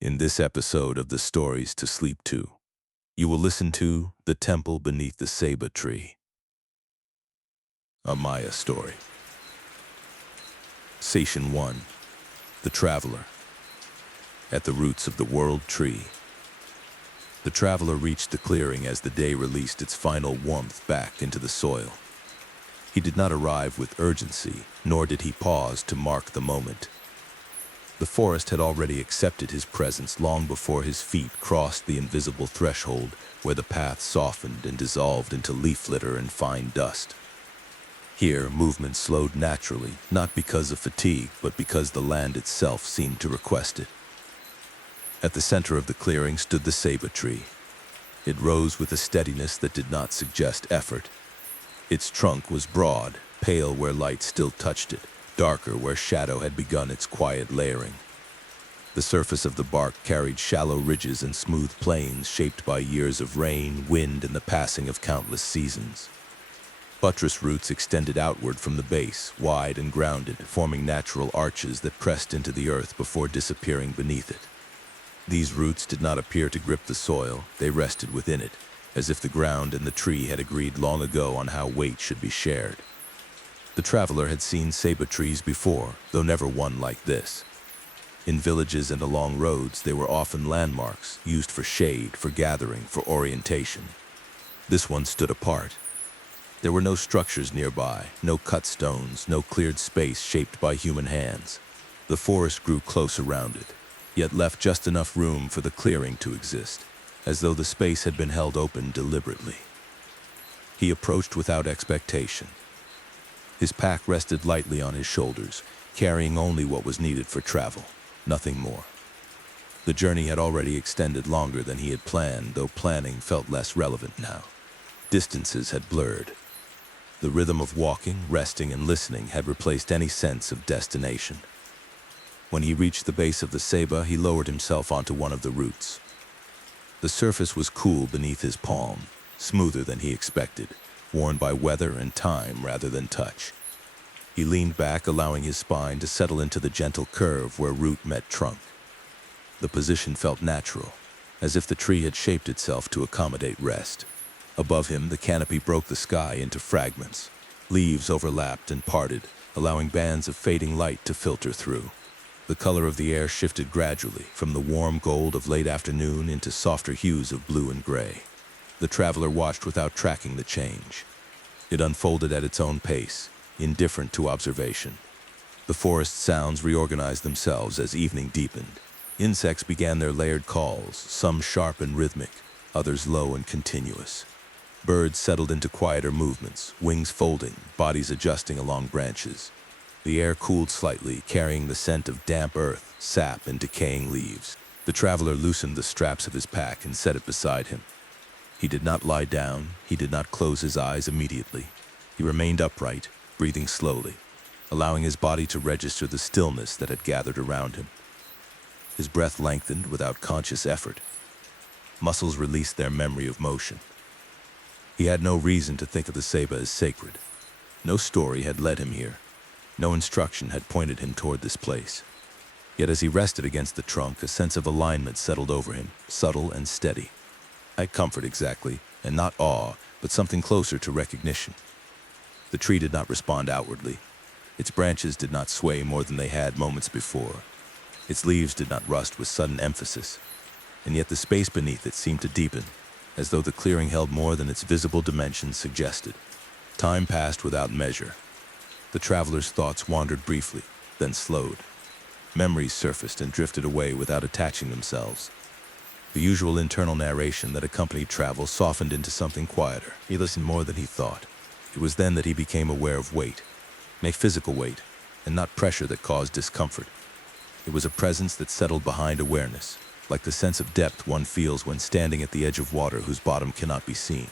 In this episode of the Stories to Sleep To, you will listen to The Temple Beneath the Ceiba Tree, a Maya story. Station 1, The Traveler. At the roots of the world tree. The traveler reached the clearing as the day released its final warmth back into the soil. He did not arrive with urgency, nor did he pause to mark the moment. The forest had already accepted his presence long before his feet crossed the invisible threshold where the path softened and dissolved into leaf litter and fine dust. Here, movement slowed naturally, not because of fatigue, but because the land itself seemed to request it. At the center of the clearing stood the Ceiba tree. It rose with a steadiness that did not suggest effort. Its trunk was broad, pale where light still touched it, darker where shadow had begun its quiet layering. The surface of the bark carried shallow ridges and smooth plains shaped by years of rain, wind, and the passing of countless seasons. Buttress roots extended outward from the base, wide and grounded, forming natural arches that pressed into the earth before disappearing beneath it. These roots did not appear to grip the soil, they rested within it, as if the ground and the tree had agreed long ago on how weight should be shared. The traveler had seen Ceiba trees before, though never one like this. In villages and along roads, they were often landmarks, used for shade, for gathering, for orientation. This one stood apart. There were no structures nearby, no cut stones, no cleared space shaped by human hands. The forest grew close around it, yet left just enough room for the clearing to exist, as though the space had been held open deliberately. He approached without expectation. His pack rested lightly on his shoulders, carrying only what was needed for travel, nothing more. The journey had already extended longer than he had planned, though planning felt less relevant now. Distances had blurred. The rhythm of walking, resting, and listening had replaced any sense of destination. When he reached the base of the Ceiba, he lowered himself onto one of the roots. The surface was cool beneath his palm, smoother than he expected, worn by weather and time rather than touch. He leaned back, allowing his spine to settle into the gentle curve where root met trunk. The position felt natural, as if the tree had shaped itself to accommodate rest. Above him, the canopy broke the sky into fragments. Leaves overlapped and parted, allowing bands of fading light to filter through. The color of the air shifted gradually, from the warm gold of late afternoon into softer hues of blue and gray. The traveler watched without tracking the change. It unfolded at its own pace, indifferent to observation. The forest sounds reorganized themselves as evening deepened. Insects began their layered calls, some sharp and rhythmic, others low and continuous. Birds settled into quieter movements, wings folding, bodies adjusting along branches. The air cooled slightly, carrying the scent of damp earth, sap, and decaying leaves. The traveler loosened the straps of his pack and set it beside him. He did not lie down, he did not close his eyes immediately. He remained upright, breathing slowly, allowing his body to register the stillness that had gathered around him. His breath lengthened without conscious effort. Muscles released their memory of motion. He had no reason to think of the Ceiba as sacred. No story had led him here. No instruction had pointed him toward this place. Yet as he rested against the trunk, a sense of alignment settled over him, subtle and steady. Not comfort exactly, and not awe, but something closer to recognition. The tree did not respond outwardly. Its branches did not sway more than they had moments before. Its leaves did not rust with sudden emphasis. And yet the space beneath it seemed to deepen, as though the clearing held more than its visible dimensions suggested. Time passed without measure. The traveler's thoughts wandered briefly, then slowed. Memories surfaced and drifted away without attaching themselves. The usual internal narration that accompanied travel softened into something quieter. He listened more than he thought. It was then that he became aware of weight, a physical weight, and not pressure that caused discomfort. It was a presence that settled behind awareness, like the sense of depth one feels when standing at the edge of water whose bottom cannot be seen.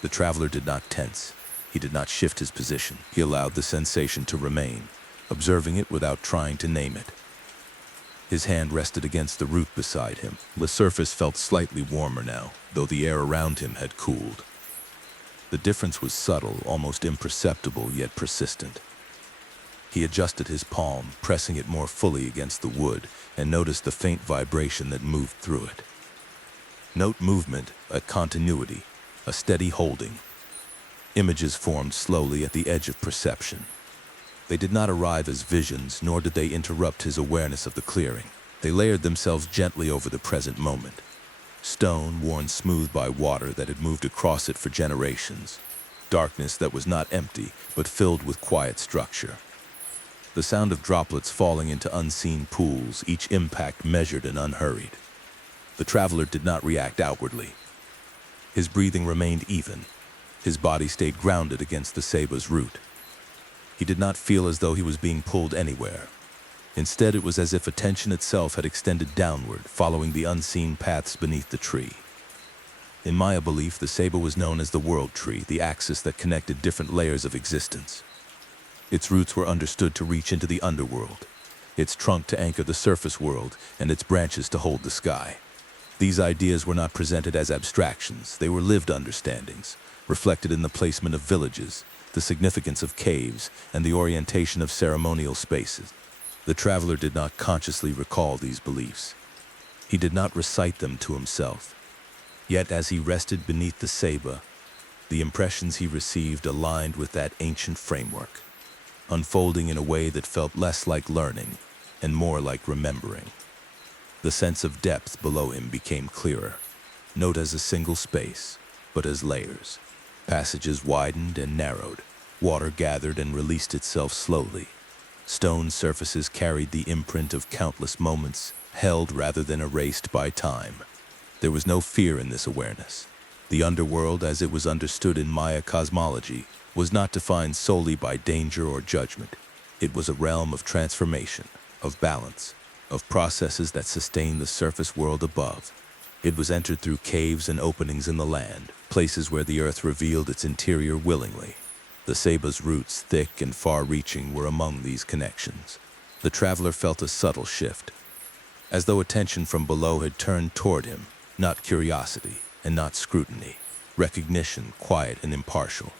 The traveler did not tense. He did not shift his position. He allowed the sensation to remain, observing it without trying to name it. His hand rested against the root beside him. The surface felt slightly warmer now, though the air around him had cooled. The difference was subtle, almost imperceptible, yet persistent. He adjusted his palm, pressing it more fully against the wood, and noticed the faint vibration that moved through it. Note movement, a continuity, a steady holding. Images formed slowly at the edge of perception. They did not arrive as visions, nor did they interrupt his awareness of the clearing. They layered themselves gently over the present moment. Stone worn smooth by water that had moved across it for generations. Darkness that was not empty, but filled with quiet structure. The sound of droplets falling into unseen pools, each impact measured and unhurried. The traveler did not react outwardly. His breathing remained even. His body stayed grounded against the Ceiba's root. He did not feel as though he was being pulled anywhere. Instead, it was as if attention itself had extended downward, following the unseen paths beneath the tree. In Maya belief, the Ceiba was known as the world tree, the axis that connected different layers of existence. Its roots were understood to reach into the underworld, its trunk to anchor the surface world, and its branches to hold the sky. These ideas were not presented as abstractions, they were lived understandings, reflected in the placement of villages, the significance of caves, and the orientation of ceremonial spaces. The traveler did not consciously recall these beliefs. He did not recite them to himself. Yet as he rested beneath the Ceiba, the impressions he received aligned with that ancient framework, unfolding in a way that felt less like learning and more like remembering. The sense of depth below him became clearer, not as a single space, but as layers. Passages widened and narrowed, water gathered and released itself slowly. Stone surfaces carried the imprint of countless moments, held rather than erased by time. There was no fear in this awareness. The underworld, as it was understood in Maya cosmology, was not defined solely by danger or judgment. It was a realm of transformation, of balance, of processes that sustained the surface world above. It was entered through caves and openings in the land, places where the earth revealed its interior willingly. The Ceiba's roots, thick and far-reaching, were among these connections. The traveler felt a subtle shift, as though attention from below had turned toward him, not curiosity and not scrutiny, recognition, quiet and impartial.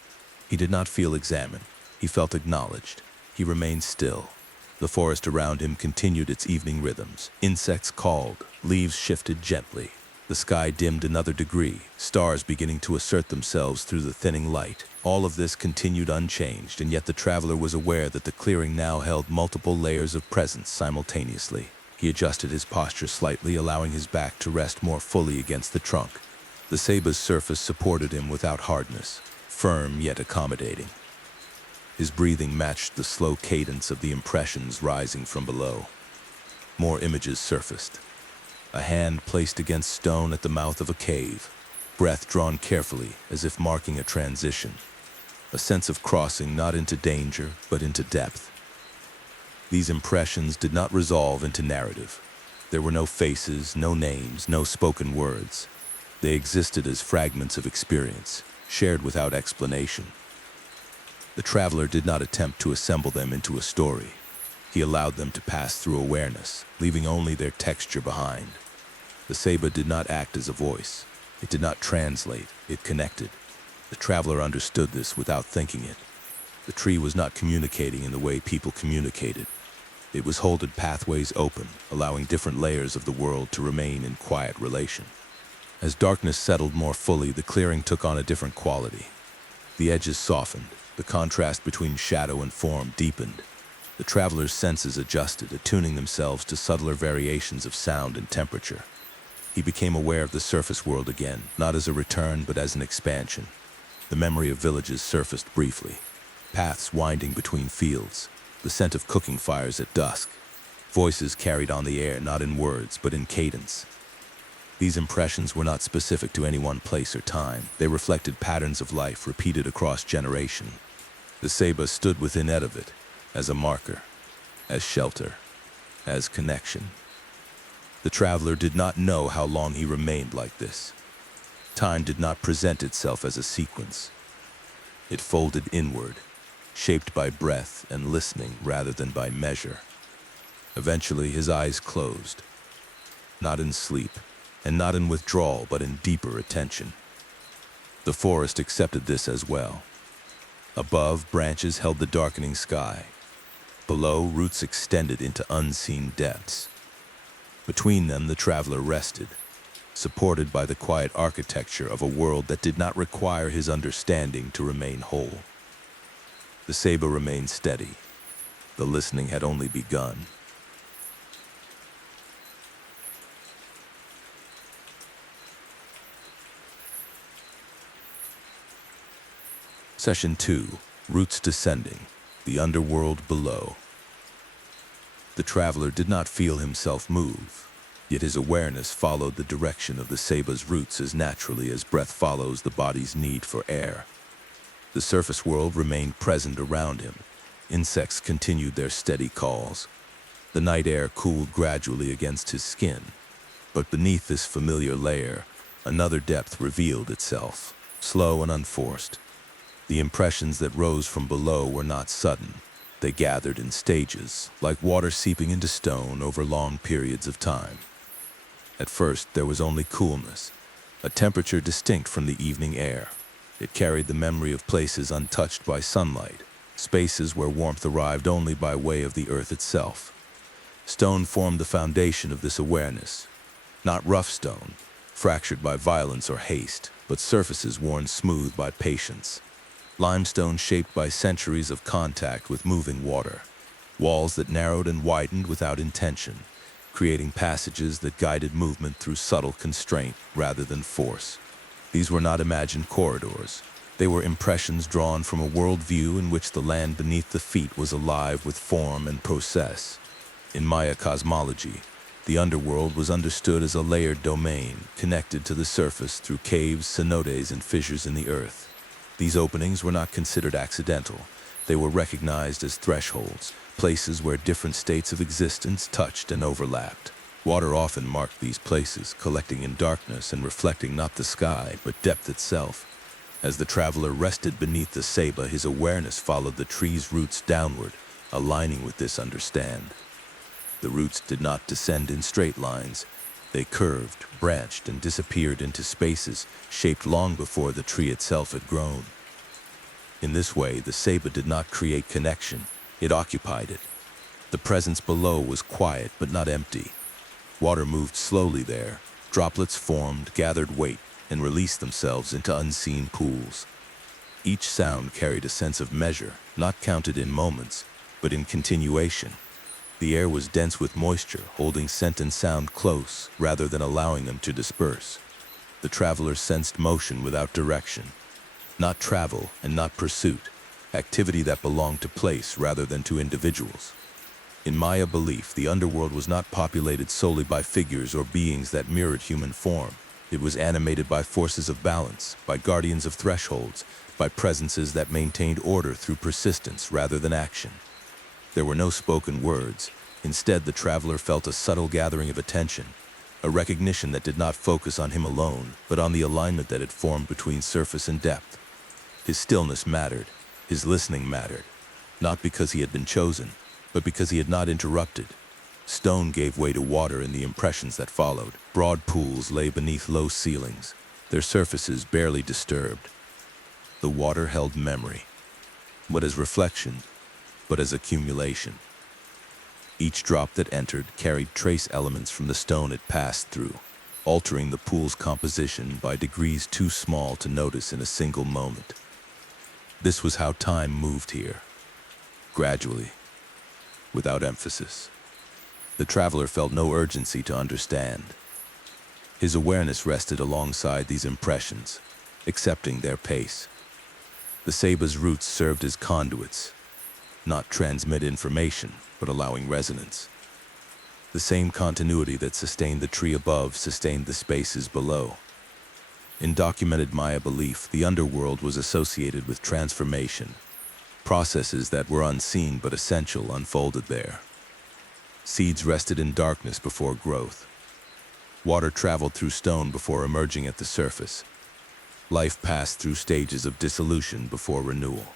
He did not feel examined. He felt acknowledged. He remained still. The forest around him continued its evening rhythms. Insects called, leaves shifted gently. The sky dimmed another degree, stars beginning to assert themselves through the thinning light. All of this continued unchanged, and yet the traveler was aware that the clearing now held multiple layers of presence simultaneously. He adjusted his posture slightly, allowing his back to rest more fully against the trunk. The Ceiba's surface supported him without hardness, firm yet accommodating. His breathing matched the slow cadence of the impressions rising from below. More images surfaced. A hand placed against stone at the mouth of a cave, breath drawn carefully as if marking a transition. A sense of crossing not into danger, but into depth. These impressions did not resolve into narrative. There were no faces, no names, no spoken words. They existed as fragments of experience, shared without explanation. The traveler did not attempt to assemble them into a story. He allowed them to pass through awareness, leaving only their texture behind. The Ceiba did not act as a voice. It did not translate, it connected. The traveler understood this without thinking it. The tree was not communicating in the way people communicated. It was holding pathways open, allowing different layers of the world to remain in quiet relation. As darkness settled more fully, the clearing took on a different quality. The edges softened, the contrast between shadow and form deepened. The traveler's senses adjusted, attuning themselves to subtler variations of sound and temperature. He became aware of the surface world again, not as a return, but as an expansion. The memory of villages surfaced briefly. Paths winding between fields, the scent of cooking fires at dusk. Voices carried on the air, not in words, but in cadence. These impressions were not specific to any one place or time. They reflected patterns of life repeated across generation. The Ceiba stood within it as a marker, as shelter, as connection. The traveler did not know how long he remained like this. Time did not present itself as a sequence. It folded inward, shaped by breath and listening rather than by measure. Eventually, his eyes closed, not in sleep, and not in withdrawal, but in deeper attention. The forest accepted this as well. Above, branches held the darkening sky. Below, roots extended into unseen depths. Between them, the traveler rested, supported by the quiet architecture of a world that did not require his understanding to remain whole. The Ceiba remained steady. The listening had only begun. Session 2. Roots Descending. The Underworld Below. The traveler did not feel himself move, yet his awareness followed the direction of the Ceiba's roots as naturally as breath follows the body's need for air. The surface world remained present around him. Insects continued their steady calls. The night air cooled gradually against his skin. But beneath this familiar layer, another depth revealed itself, slow and unforced. The impressions that rose from below were not sudden. They gathered in stages, like water seeping into stone over long periods of time. At first, there was only coolness, a temperature distinct from the evening air. It carried the memory of places untouched by sunlight, spaces where warmth arrived only by way of the earth itself. Stone formed the foundation of this awareness. Not rough stone, fractured by violence or haste, but surfaces worn smooth by patience. Limestone shaped by centuries of contact with moving water. Walls that narrowed and widened without intention, creating passages that guided movement through subtle constraint rather than force. These were not imagined corridors. They were impressions drawn from a worldview in which the land beneath the feet was alive with form and process. In Maya cosmology, the underworld was understood as a layered domain connected to the surface through caves, cenotes, and fissures in the earth. These openings were not considered accidental. They were recognized as thresholds, places where different states of existence touched and overlapped. Water often marked these places, collecting in darkness and reflecting not the sky, but depth itself. As the traveler rested beneath the Ceiba, his awareness followed the tree's roots downward, aligning with this understand. The roots did not descend in straight lines. They curved, branched, and disappeared into spaces shaped long before the tree itself had grown. In this way, the Ceiba did not create connection. It occupied it. The presence below was quiet but not empty. Water moved slowly there. Droplets formed, gathered weight, and released themselves into unseen pools. Each sound carried a sense of measure, not counted in moments, but in continuation. The air was dense with moisture, holding scent and sound close, rather than allowing them to disperse. The traveler sensed motion without direction. Not travel and not pursuit. Activity that belonged to place rather than to individuals. In Maya belief, the underworld was not populated solely by figures or beings that mirrored human form. It was animated by forces of balance, by guardians of thresholds, by presences that maintained order through persistence rather than action. There were no spoken words. Instead, the traveler felt a subtle gathering of attention, a recognition that did not focus on him alone, but on the alignment that had formed between surface and depth. His stillness mattered. His listening mattered. Not because he had been chosen, but because he had not interrupted. Stone gave way to water in the impressions that followed. Broad pools lay beneath low ceilings, their surfaces barely disturbed. The water held memory, but as reflection, but as accumulation. Each drop that entered carried trace elements from the stone it passed through, altering the pool's composition by degrees too small to notice in a single moment. This was how time moved here, gradually, without emphasis. The traveler felt no urgency to understand. His awareness rested alongside these impressions, accepting their pace. The Ceiba's roots served as conduits, not transmit information, but allowing resonance. The same continuity that sustained the tree above sustained the spaces below. In documented Maya belief, the underworld was associated with transformation. Processes that were unseen but essential unfolded there. Seeds rested in darkness before growth. Water traveled through stone before emerging at the surface. Life passed through stages of dissolution before renewal.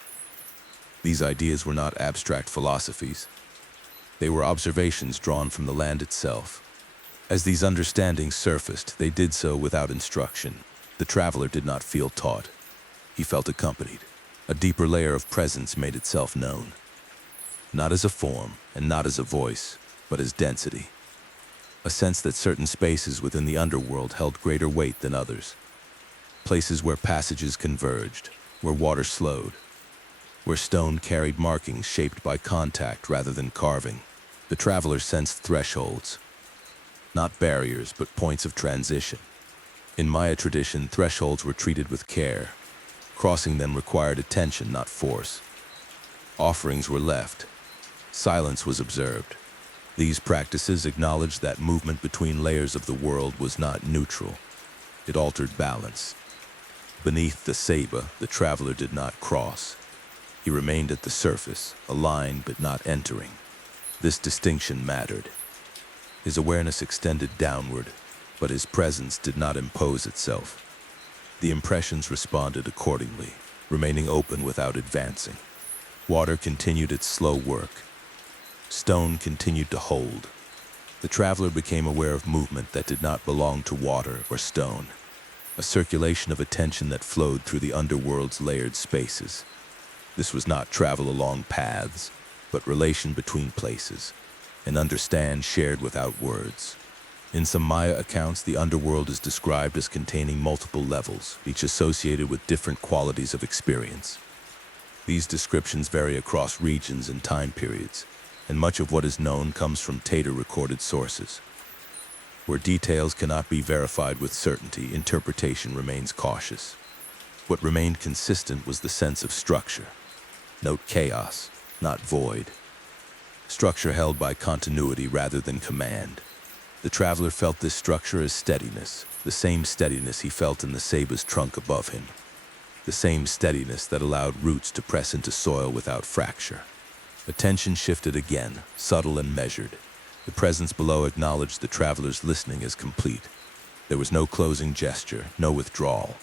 These ideas were not abstract philosophies. They were observations drawn from the land itself. As these understandings surfaced, they did so without instruction. The traveler did not feel taught. He felt accompanied. A deeper layer of presence made itself known. not as a form and not as a voice, but as density. A sense that certain spaces within the underworld held greater weight than others. Places where passages converged, where water slowed, where stone carried markings shaped by contact rather than carving. The traveler sensed thresholds, not barriers, but points of transition. In Maya tradition, thresholds were treated with care. Crossing them required attention, not force. Offerings were left. Silence was observed. These practices acknowledged that movement between layers of the world was not neutral. It altered balance. Beneath the Ceiba, the traveler did not cross. He remained at the surface, aligned but not entering. This distinction mattered. His awareness extended downward, but his presence did not impose itself. The impressions responded accordingly, remaining open without advancing. Water continued its slow work. Stone continued to hold. The traveler became aware of movement that did not belong to water or stone, a circulation of attention that flowed through the underworld's layered spaces. This was not travel along paths, but relation between places, an understand shared without words. In some Maya accounts, the underworld is described as containing multiple levels, each associated with different qualities of experience. These descriptions vary across regions and time periods, and much of what is known comes from Tatar-recorded sources. Where details cannot be verified with certainty, interpretation remains cautious. What remained consistent was the sense of structure. Note chaos, not void. Structure held by continuity rather than command. The traveler felt this structure as steadiness, the same steadiness he felt in the Ceiba's trunk above him. The same steadiness that allowed roots to press into soil without fracture. Attention shifted again, subtle and measured. The presence below acknowledged the traveler's listening as complete. There was no closing gesture, no withdrawal.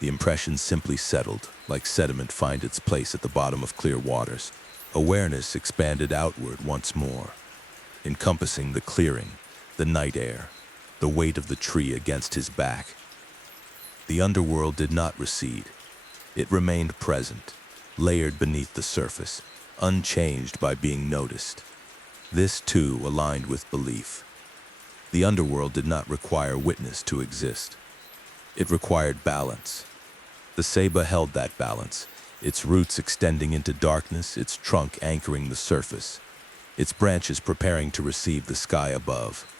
The impression simply settled, like sediment find its place at the bottom of clear waters. Awareness expanded outward once more, encompassing the clearing, the night air, the weight of the tree against his back. The underworld did not recede. It remained present, layered beneath the surface, unchanged by being noticed. This, too, aligned with belief. The underworld did not require witness to exist. It required balance. The Ceiba held that balance, its roots extending into darkness, its trunk anchoring the surface, its branches preparing to receive the sky above.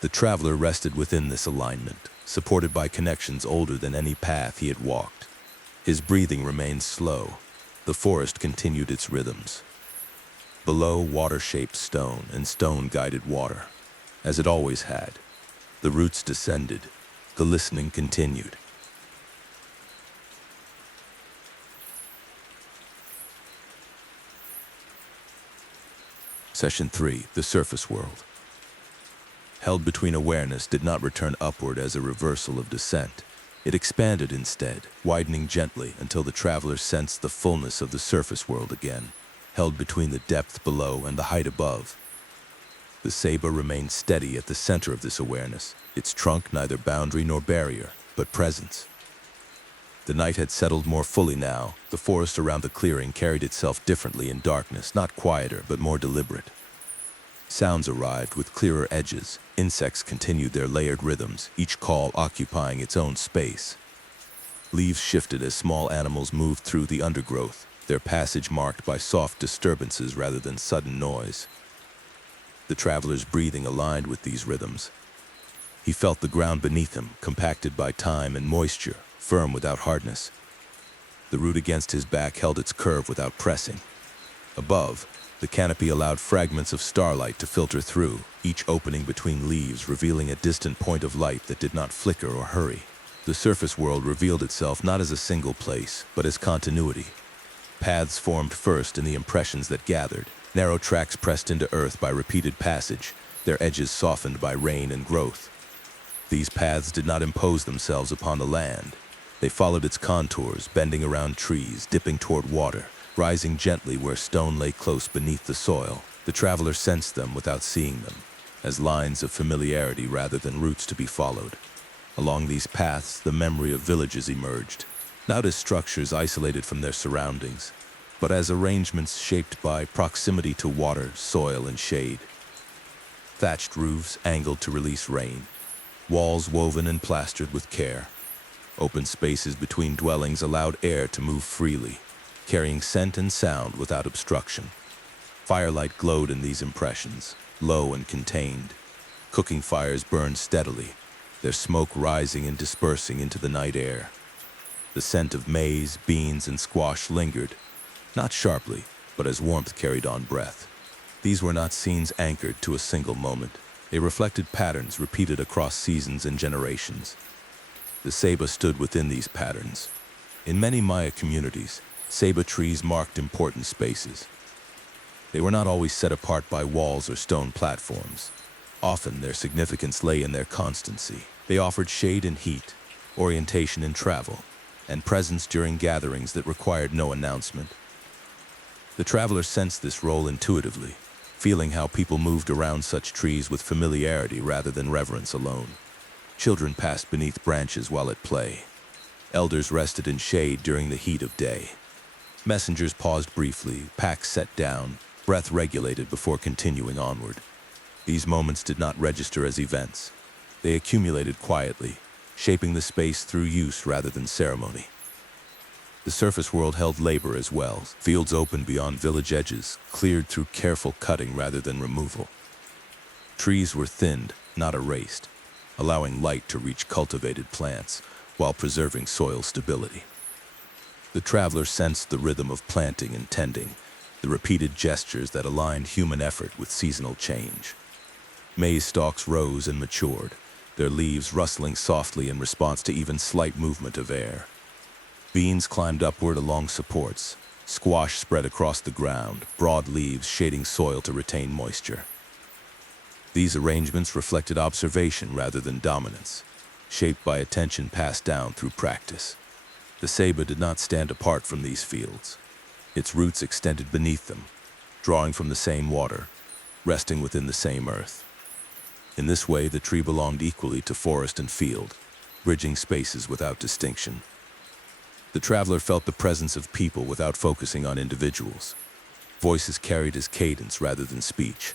The traveler rested within this alignment, supported by connections older than any path he had walked. His breathing remained slow. The forest continued its rhythms. Below, water shaped stone, and stone guided water, as it always had. The roots descended. The listening continued. Session 3, the surface world. Held between awareness did not return upward as a reversal of descent. It expanded instead, widening gently until the traveler sensed the fullness of the surface world again, held between the depth below and the height above. The Ceiba remained steady at the center of this awareness, its trunk neither boundary nor barrier, but presence. The night had settled more fully now. The forest around the clearing carried itself differently in darkness, not quieter, but more deliberate. Sounds arrived with clearer edges. Insects continued their layered rhythms, each call occupying its own space. Leaves shifted as small animals moved through the undergrowth, their passage marked by soft disturbances rather than sudden noise. The traveler's breathing aligned with these rhythms. He felt the ground beneath him, compacted by time and moisture, firm without hardness. The root against his back held its curve without pressing. Above, the canopy allowed fragments of starlight to filter through, each opening between leaves revealing a distant point of light that did not flicker or hurry. The surface world revealed itself not as a single place, but as continuity. Paths formed first in the impressions that gathered, narrow tracks pressed into earth by repeated passage, their edges softened by rain and growth. These paths did not impose themselves upon the land. They followed its contours, bending around trees, dipping toward water, rising gently where stone lay close beneath the soil. The traveler sensed them without seeing them, as lines of familiarity rather than routes to be followed. Along these paths, the memory of villages emerged, not as structures isolated from their surroundings, but as arrangements shaped by proximity to water, soil, and shade. Thatched roofs angled to release rain, walls woven and plastered with care. Open spaces between dwellings allowed air to move freely, carrying scent and sound without obstruction. Firelight glowed in these impressions, low and contained. Cooking fires burned steadily, their smoke rising and dispersing into the night air. The scent of maize, beans, and squash lingered, not sharply, but as warmth carried on breath. These were not scenes anchored to a single moment. They reflected patterns repeated across seasons and generations. The Ceiba stood within these patterns. In many Maya communities, Ceiba trees marked important spaces. They were not always set apart by walls or stone platforms. Often their significance lay in their constancy. They offered shade and heat, orientation in travel, and presence during gatherings that required no announcement. The traveler sensed this role intuitively, feeling how people moved around such trees with familiarity rather than reverence alone. Children passed beneath branches while at play. Elders rested in shade during the heat of day. Messengers paused briefly, packs set down, breath regulated before continuing onward. These moments did not register as events. They accumulated quietly, shaping the space through use rather than ceremony. The surface world held labor as well. Fields opened beyond village edges, cleared through careful cutting rather than removal. Trees were thinned, not erased, allowing light to reach cultivated plants while preserving soil stability. The traveler sensed the rhythm of planting and tending, the repeated gestures that aligned human effort with seasonal change. Maize stalks rose and matured, their leaves rustling softly in response to even slight movement of air. Beans climbed upward along supports, squash spread across the ground, broad leaves shading soil to retain moisture. These arrangements reflected observation rather than dominance, shaped by attention passed down through practice. The Ceiba did not stand apart from these fields. Its roots extended beneath them, drawing from the same water, resting within the same earth. In this way, the tree belonged equally to forest and field, bridging spaces without distinction. The traveler felt the presence of people without focusing on individuals. Voices carried as cadence rather than speech.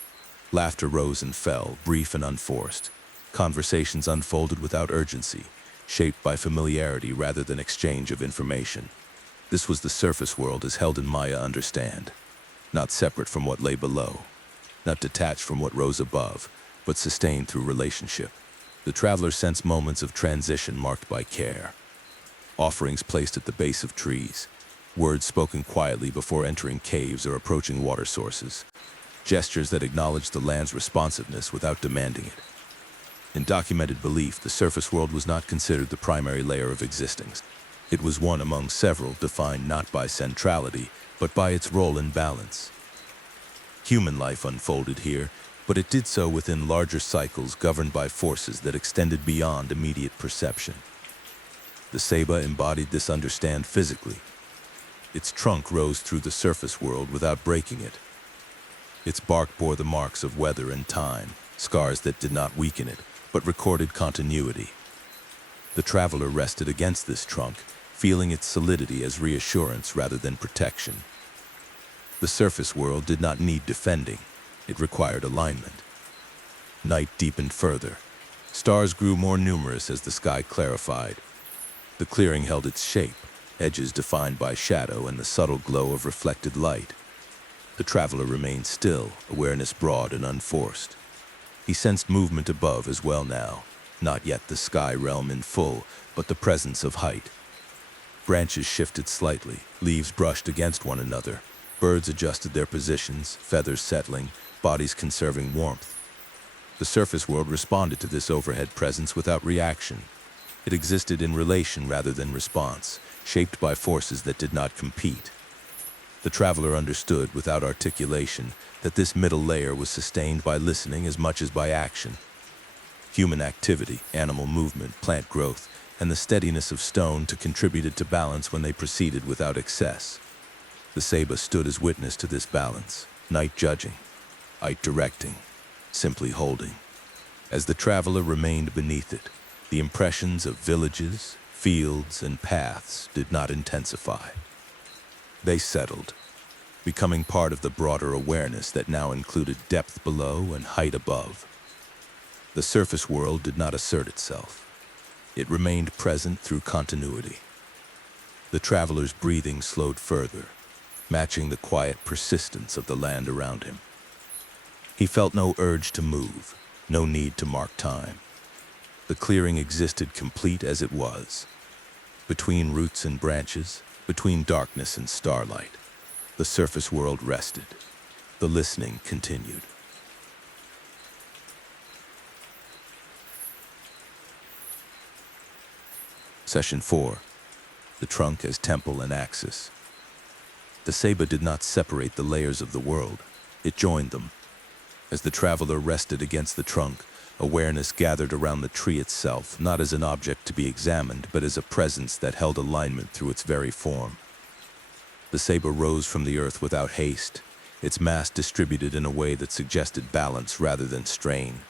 Laughter rose and fell, brief and unforced. Conversations unfolded without urgency, shaped by familiarity rather than exchange of information. This was the surface world as held in Maya understand, not separate from what lay below, not detached from what rose above, but sustained through relationship. The traveler sensed moments of transition marked by care. Offerings placed at the base of trees, words spoken quietly before entering caves or approaching water sources, gestures that acknowledged the land's responsiveness without demanding it. In documented belief, the surface world was not considered the primary layer of existence. It was one among several defined not by centrality, but by its role in balance. Human life unfolded here, but it did so within larger cycles governed by forces that extended beyond immediate perception. The Ceiba embodied this understand physically. Its trunk rose through the surface world without breaking it. Its bark bore the marks of weather and time, scars that did not weaken it, but recorded continuity. The traveler rested against this trunk, feeling its solidity as reassurance rather than protection. The surface world did not need defending. It required alignment. Night deepened further. Stars grew more numerous as the sky clarified. The clearing held its shape, edges defined by shadow and the subtle glow of reflected light. The traveler remained still, awareness broad and unforced. He sensed movement above as well now, not yet the sky realm in full, but the presence of height. Branches shifted slightly, leaves brushed against one another. Birds adjusted their positions, feathers settling, bodies conserving warmth. The surface world responded to this overhead presence without reaction. It existed in relation rather than response, shaped by forces that did not compete. The traveler understood, without articulation, that this middle layer was sustained by listening as much as by action. Human activity, animal movement, plant growth, and the steadiness of stone contributed to balance when they proceeded without excess. The Ceiba stood as witness to this balance, night judging, height directing, simply holding. As the traveler remained beneath it, the impressions of villages, fields, and paths did not intensify. They settled, becoming part of the broader awareness that now included depth below and height above. The surface world did not assert itself. It remained present through continuity. The traveler's breathing slowed further, matching the quiet persistence of the land around him. He felt no urge to move, no need to mark time. The clearing existed complete as it was. Between roots and branches, between darkness and starlight, the surface world rested. The listening continued. Session 4. The trunk as temple and axis. The Ceiba did not separate the layers of the world. It joined them. As the traveler rested against the trunk, awareness gathered around the tree itself, not as an object to be examined, but as a presence that held alignment through its very form. The Ceiba rose from the earth without haste, its mass distributed in a way that suggested balance rather than strain.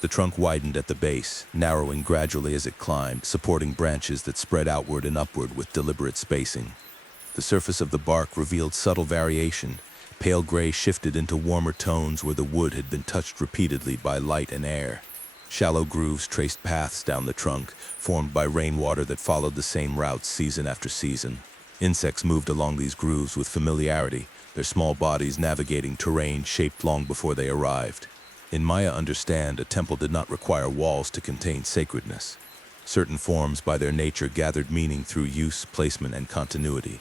The trunk widened at the base, narrowing gradually as it climbed, supporting branches that spread outward and upward with deliberate spacing. The surface of the bark revealed subtle variation. Pale gray shifted into warmer tones where the wood had been touched repeatedly by light and air. Shallow grooves traced paths down the trunk, formed by rainwater that followed the same routes season after season. Insects moved along these grooves with familiarity, their small bodies navigating terrain shaped long before they arrived. In Maya understand, a temple did not require walls to contain sacredness. Certain forms by their nature gathered meaning through use, placement, and continuity.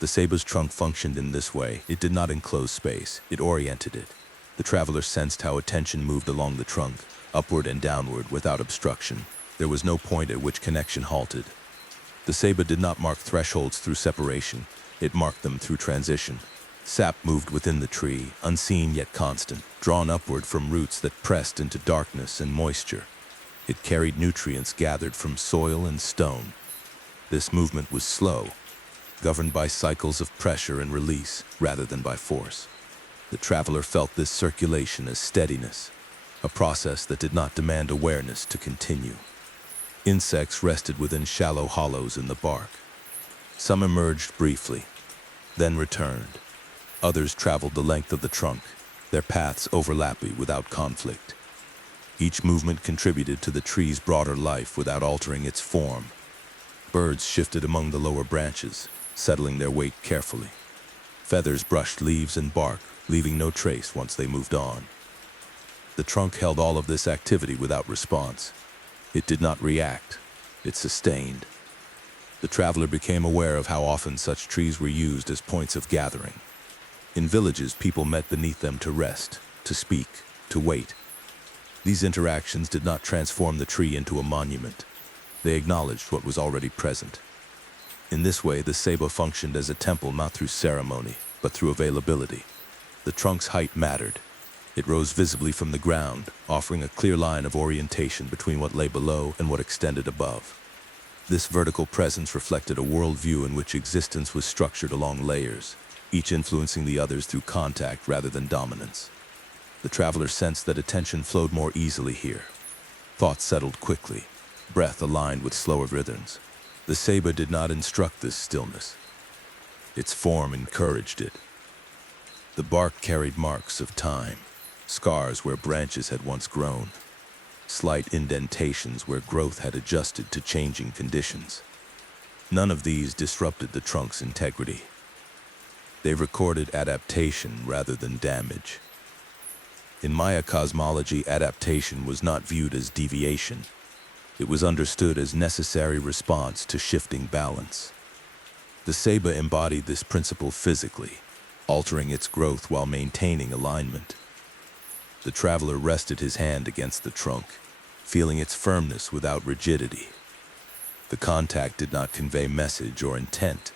The Ceiba's trunk functioned in this way. It did not enclose space, it oriented it. The traveler sensed how attention moved along the trunk, upward and downward, without obstruction. There was no point at which connection halted. The Ceiba did not mark thresholds through separation, it marked them through transition. Sap moved within the tree, unseen yet constant, drawn upward from roots that pressed into darkness and moisture. It carried nutrients gathered from soil and stone. This movement was slow, governed by cycles of pressure and release rather than by force. The traveler felt this circulation as steadiness, a process that did not demand awareness to continue. Insects rested within shallow hollows in the bark. Some emerged briefly, then returned. Others traveled the length of the trunk, their paths overlapping without conflict. Each movement contributed to the tree's broader life without altering its form. Birds shifted among the lower branches, settling their weight carefully. Feathers brushed leaves and bark, leaving no trace once they moved on. The trunk held all of this activity without response. It did not react, it sustained. The traveler became aware of how often such trees were used as points of gathering. In villages, people met beneath them to rest, to speak, to wait. These interactions did not transform the tree into a monument. They acknowledged what was already present. In this way, the Ceiba functioned as a temple not through ceremony, but through availability. The trunk's height mattered. It rose visibly from the ground, offering a clear line of orientation between what lay below and what extended above. This vertical presence reflected a worldview in which existence was structured along layers, each influencing the others through contact rather than dominance. The traveler sensed that attention flowed more easily here. Thoughts settled quickly, breath aligned with slower rhythms. The Ceiba did not instruct this stillness. Its form encouraged it. The bark carried marks of time, scars where branches had once grown, slight indentations where growth had adjusted to changing conditions. None of these disrupted the trunk's integrity. They recorded adaptation rather than damage. In Maya cosmology, adaptation was not viewed as deviation. It was understood as necessary response to shifting balance. The Ceiba embodied this principle physically, altering its growth while maintaining alignment. The traveler rested his hand against the trunk, feeling its firmness without rigidity. The contact did not convey message or intent.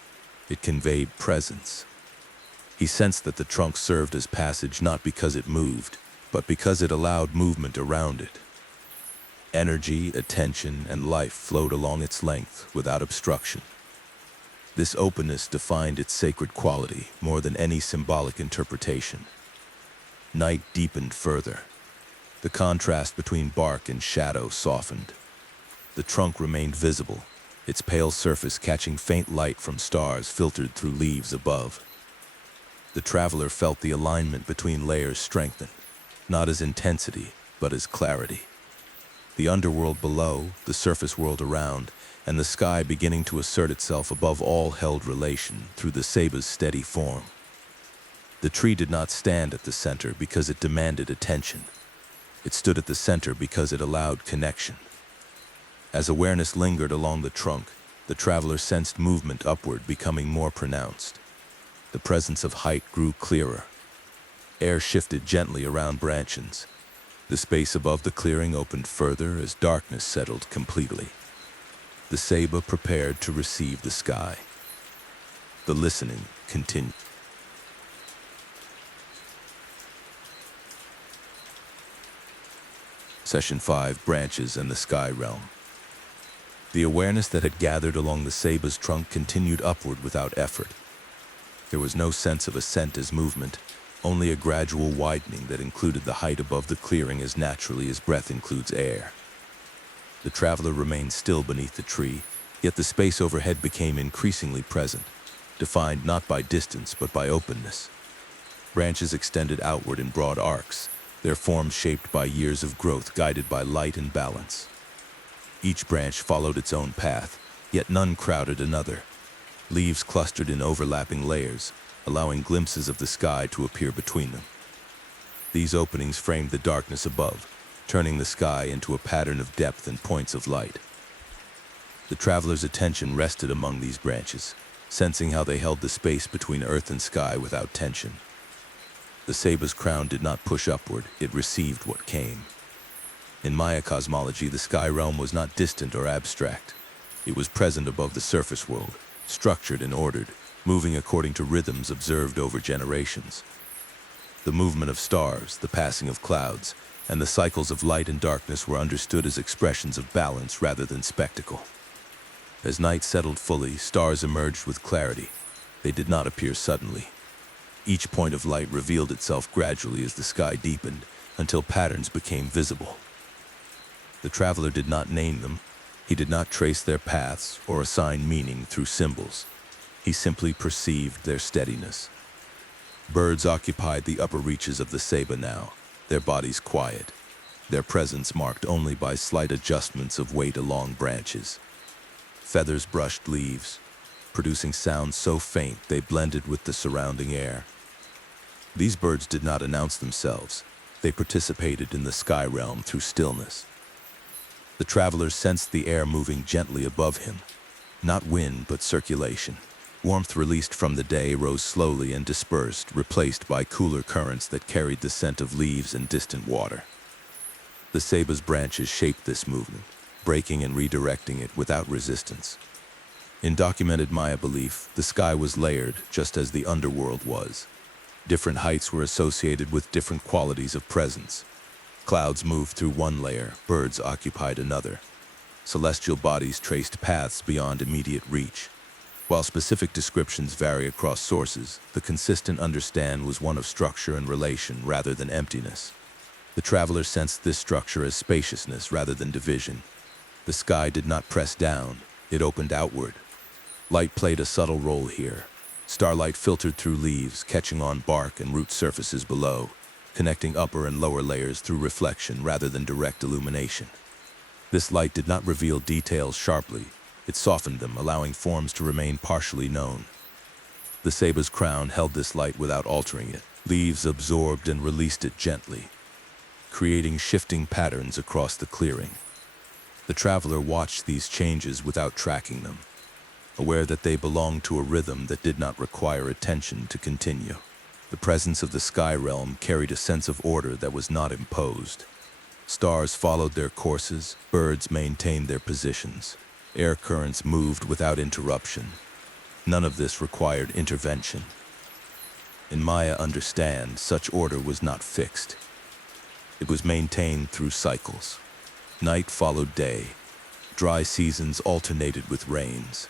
It conveyed presence. He sensed that the trunk served as passage not because it moved, but because it allowed movement around it. Energy, attention, and life flowed along its length without obstruction. This openness defined its sacred quality more than any symbolic interpretation. Night deepened further. The contrast between bark and shadow softened. The trunk remained visible, its pale surface catching faint light from stars filtered through leaves above. The traveler felt the alignment between layers strengthen, not as intensity, but as clarity. The underworld below, the surface world around, and the sky beginning to assert itself above all held relation through the Ceiba's steady form. The tree did not stand at the center because it demanded attention. It stood at the center because it allowed connection. As awareness lingered along the trunk, the traveler sensed movement upward becoming more pronounced. The presence of height grew clearer. Air shifted gently around branches. The space above the clearing opened further as darkness settled completely. The Ceiba prepared to receive the sky. The listening continued. Session 5, Branches and the Sky Realm. The awareness that had gathered along the Ceiba's trunk continued upward without effort. There was no sense of ascent as movement, only a gradual widening that included the height above the clearing as naturally as breath includes air. The traveler remained still beneath the tree, yet the space overhead became increasingly present, defined not by distance but by openness. Branches extended outward in broad arcs, their forms shaped by years of growth guided by light and balance. Each branch followed its own path, yet none crowded another. Leaves clustered in overlapping layers, allowing glimpses of the sky to appear between them. These openings framed the darkness above, turning the sky into a pattern of depth and points of light. The traveler's attention rested among these branches, sensing how they held the space between earth and sky without tension. The Ceiba's crown did not push upward, it received what came. In Maya cosmology, the sky realm was not distant or abstract. It was present above the surface world, structured and ordered, moving according to rhythms observed over generations. The movement of stars, the passing of clouds, and the cycles of light and darkness were understood as expressions of balance rather than spectacle. As night settled fully, stars emerged with clarity. They did not appear suddenly. Each point of light revealed itself gradually as the sky deepened, until patterns became visible. The traveler did not name them. He did not trace their paths or assign meaning through symbols. He simply perceived their steadiness. Birds occupied the upper reaches of the Ceiba now, their bodies quiet, their presence marked only by slight adjustments of weight along branches. Feathers brushed leaves, producing sounds so faint they blended with the surrounding air. These birds did not announce themselves. They participated in the sky realm through stillness. The traveler sensed the air moving gently above him. Not wind, but circulation. Warmth released from the day rose slowly and dispersed, replaced by cooler currents that carried the scent of leaves and distant water. The Ceiba's branches shaped this movement, breaking and redirecting it without resistance. In documented Maya belief, the sky was layered just as the underworld was. Different heights were associated with different qualities of presence. Clouds moved through one layer, birds occupied another. Celestial bodies traced paths beyond immediate reach. While specific descriptions vary across sources, the consistent understanding was one of structure and relation rather than emptiness. The traveler sensed this structure as spaciousness rather than division. The sky did not press down, it opened outward. Light played a subtle role here. Starlight filtered through leaves, catching on bark and root surfaces below, connecting upper and lower layers through reflection rather than direct illumination. This light did not reveal details sharply. It softened them, allowing forms to remain partially known. The Ceiba's crown held this light without altering it. Leaves absorbed and released it gently, creating shifting patterns across the clearing. The traveler watched these changes without tracking them, aware that they belonged to a rhythm that did not require attention to continue. The presence of the sky realm carried a sense of order that was not imposed. Stars followed their courses, birds maintained their positions. Air currents moved without interruption. None of this required intervention. In Maya understand, such order was not fixed. It was maintained through cycles. Night followed day. Dry seasons alternated with rains.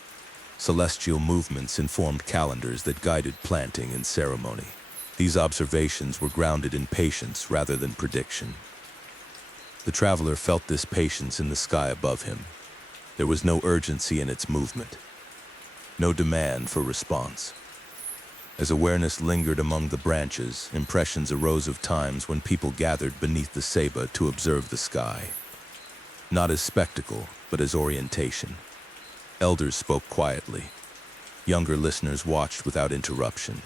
Celestial movements informed calendars that guided planting and ceremony. These observations were grounded in patience rather than prediction. The traveler felt this patience in the sky above him. There was no urgency in its movement, no demand for response. As awareness lingered among the branches, impressions arose of times when people gathered beneath the Ceiba to observe the sky. Not as spectacle, but as orientation. Elders spoke quietly. Younger listeners watched without interruption.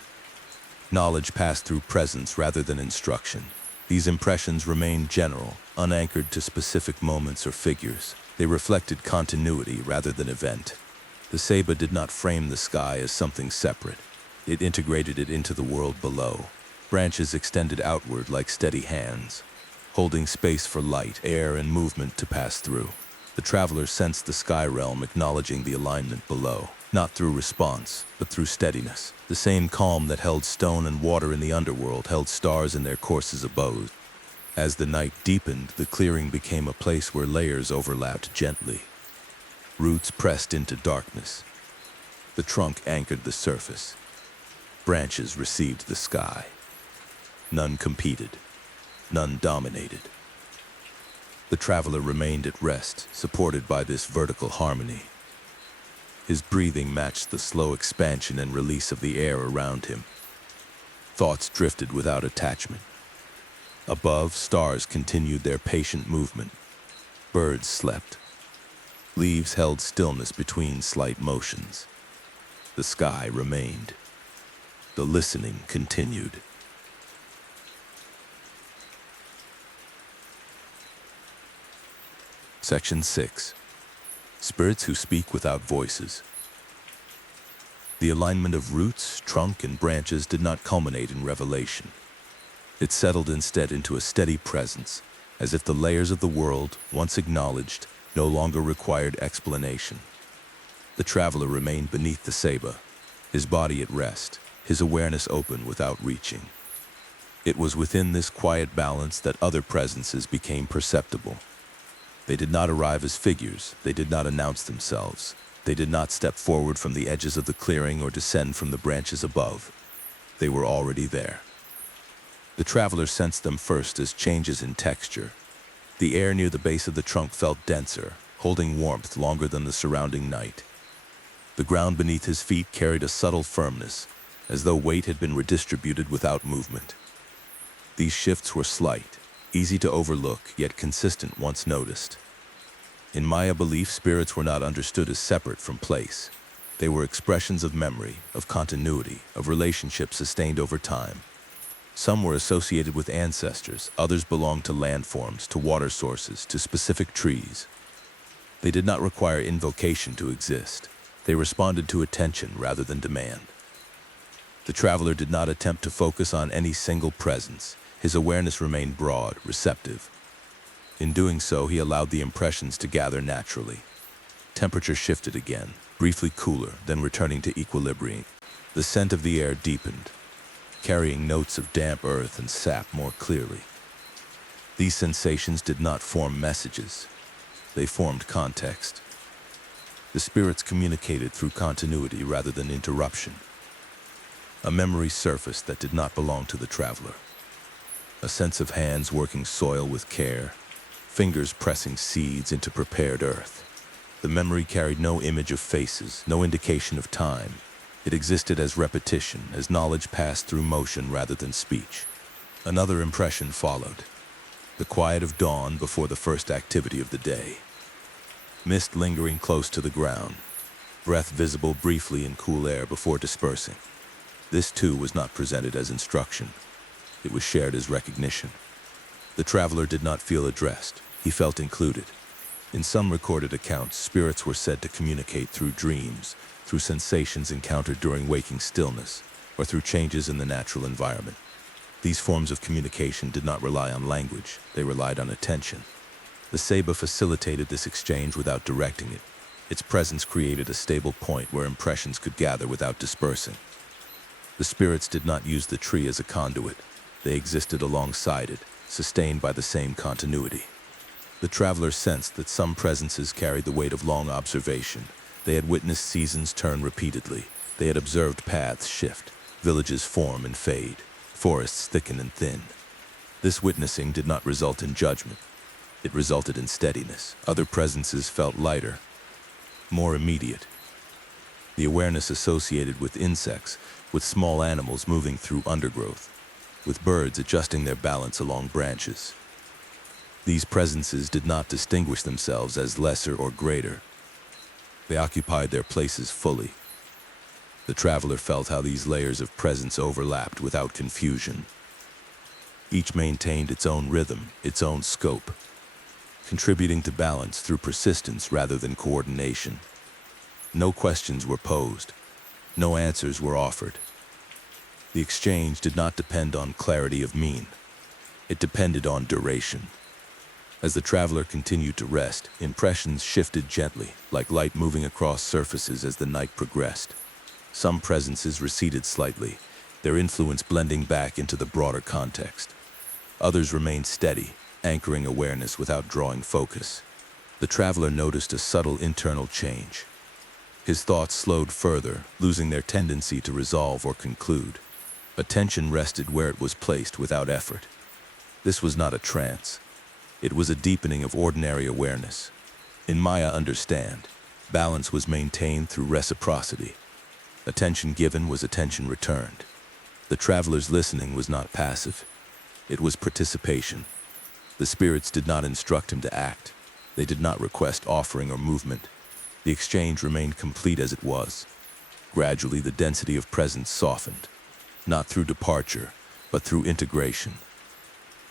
Knowledge passed through presence rather than instruction. These impressions remained general, unanchored to specific moments or figures. They reflected continuity rather than event. The Ceiba did not frame the sky as something separate. It integrated it into the world below. Branches extended outward like steady hands, holding space for light, air, and movement to pass through. The traveler sensed the sky realm acknowledging the alignment below, not through response, but through steadiness. The same calm that held stone and water in the underworld held stars in their courses above. As the night deepened, the clearing became a place where layers overlapped gently. Roots pressed into darkness. The trunk anchored the surface. Branches received the sky. None competed. None dominated. The traveler remained at rest, supported by this vertical harmony. His breathing matched the slow expansion and release of the air around him. Thoughts drifted without attachment. Above, stars continued their patient movement. Birds slept. Leaves held stillness between slight motions. The sky remained. The listening continued. Section 6. Spirits who speak without voices. The alignment of roots, trunk, and branches did not culminate in revelation. It settled instead into a steady presence, as if the layers of the world, once acknowledged, no longer required explanation. The traveler remained beneath the Ceiba, his body at rest, his awareness open without reaching. It was within this quiet balance that other presences became perceptible. They did not arrive as figures, they did not announce themselves. They did not step forward from the edges of the clearing or descend from the branches above. They were already there. The traveler sensed them first as changes in texture. The air near the base of the trunk felt denser, holding warmth longer than the surrounding night. The ground beneath his feet carried a subtle firmness, as though weight had been redistributed without movement. These shifts were slight, easy to overlook, yet consistent once noticed. In Maya belief, spirits were not understood as separate from place. They were expressions of memory, of continuity, of relationships sustained over time. Some were associated with ancestors, others belonged to landforms, to water sources, to specific trees. They did not require invocation to exist. They responded to attention rather than demand. The traveler did not attempt to focus on any single presence. His awareness remained broad, receptive. In doing so, he allowed the impressions to gather naturally. Temperature shifted again, briefly cooler, then returning to equilibrium. The scent of the air deepened, carrying notes of damp earth and sap more clearly. These sensations did not form messages. They formed context. The spirits communicated through continuity rather than interruption. A memory surfaced that did not belong to the traveler. A sense of hands working soil with care, fingers pressing seeds into prepared earth. The memory carried no image of faces, no indication of time. It existed as repetition, as knowledge passed through motion rather than speech. Another impression followed. The quiet of dawn before the first activity of the day. Mist lingering close to the ground. Breath visible briefly in cool air before dispersing. This too was not presented as instruction. It was shared as recognition. The traveler did not feel addressed. He felt included. In some recorded accounts, spirits were said to communicate through dreams, through sensations encountered during waking stillness, or through changes in the natural environment. These forms of communication did not rely on language. They relied on attention. The Ceiba facilitated this exchange without directing it. Its presence created a stable point where impressions could gather without dispersing. The spirits did not use the tree as a conduit. They existed alongside it, sustained by the same continuity. The traveler sensed that some presences carried the weight of long observation. They had witnessed seasons turn repeatedly. They had observed paths shift, villages form and fade, forests thicken and thin. This witnessing did not result in judgment. It resulted in steadiness. Other presences felt lighter, more immediate. The awareness associated with insects, with small animals moving through undergrowth, with birds adjusting their balance along branches. These presences did not distinguish themselves as lesser or greater. They occupied their places fully. The traveler felt how these layers of presence overlapped without confusion. Each maintained its own rhythm, its own scope, contributing to balance through persistence rather than coordination. No questions were posed. No answers were offered. The exchange did not depend on clarity of meaning. It depended on duration. As the traveler continued to rest, impressions shifted gently, like light moving across surfaces as the night progressed. Some presences receded slightly, their influence blending back into the broader context. Others remained steady, anchoring awareness without drawing focus. The traveler noticed a subtle internal change. His thoughts slowed further, losing their tendency to resolve or conclude. Attention rested where it was placed without effort. This was not a trance. It was a deepening of ordinary awareness. In Maya understand, balance was maintained through reciprocity. Attention given was attention returned. The traveler's listening was not passive. It was participation. The spirits did not instruct him to act. They did not request offering or movement. The exchange remained complete as it was. Gradually, the density of presence softened, not through departure, but through integration.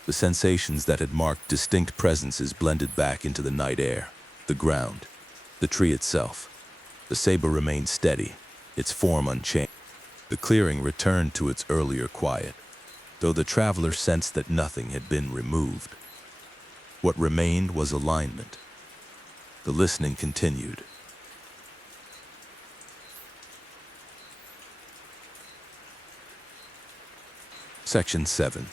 The sensations that had marked distinct presences blended back into the night air, the ground, the tree itself. The Ceiba remained steady, its form unchanged. The clearing returned to its earlier quiet, though the traveler sensed that nothing had been removed. What remained was alignment. The listening continued. Section 7.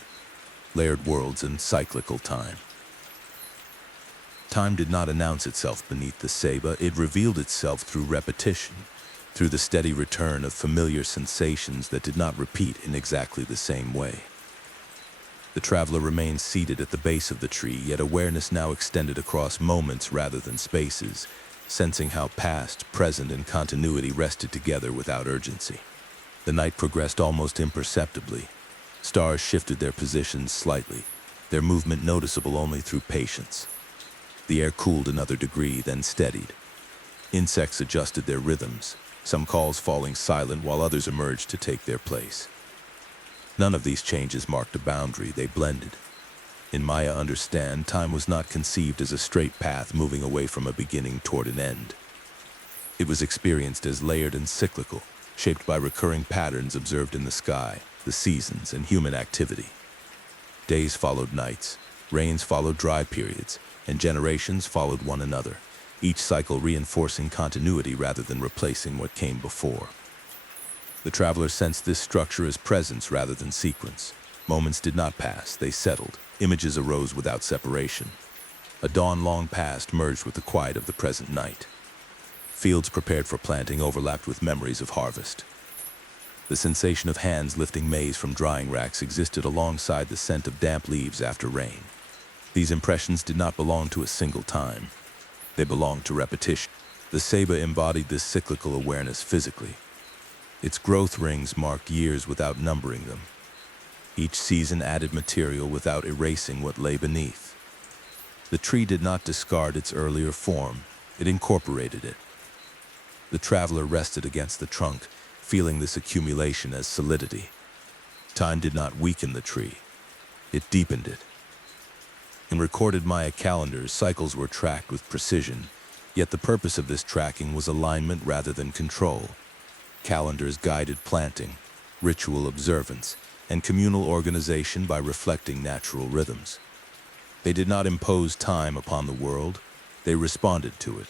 Layered worlds and cyclical time. Time did not announce itself beneath the Ceiba. It revealed itself through repetition, through the steady return of familiar sensations that did not repeat in exactly the same way. The traveler remained seated at the base of the tree, yet awareness now extended across moments rather than spaces, sensing how past, present, and continuity rested together without urgency. The night progressed almost imperceptibly. Stars shifted their positions slightly, their movement noticeable only through patience. The air cooled another degree, then steadied. Insects adjusted their rhythms, some calls falling silent while others emerged to take their place. None of these changes marked a boundary, they blended. In Maya understand, time was not conceived as a straight path moving away from a beginning toward an end. It was experienced as layered and cyclical, shaped by recurring patterns observed in the sky, the seasons, and human activity. Days followed nights, rains followed dry periods, and generations followed one another, each cycle reinforcing continuity rather than replacing what came before. The traveler sensed this structure as presence rather than sequence. Moments did not pass, they settled. Images arose without separation. A dawn long past merged with the quiet of the present night. Fields prepared for planting overlapped with memories of harvest. The sensation of hands lifting maize from drying racks existed alongside the scent of damp leaves after rain. These impressions did not belong to a single time. They belonged to repetition. The Ceiba embodied this cyclical awareness physically. Its growth rings marked years without numbering them. Each season added material without erasing what lay beneath. The tree did not discard its earlier form, it incorporated it. The traveler rested against the trunk, feeling this accumulation as solidity. Time did not weaken the tree, it deepened it. In recorded Maya calendars, cycles were tracked with precision, yet the purpose of this tracking was alignment rather than control. Calendars guided planting, ritual observance, and communal organization by reflecting natural rhythms. They did not impose time upon the world, they responded to it.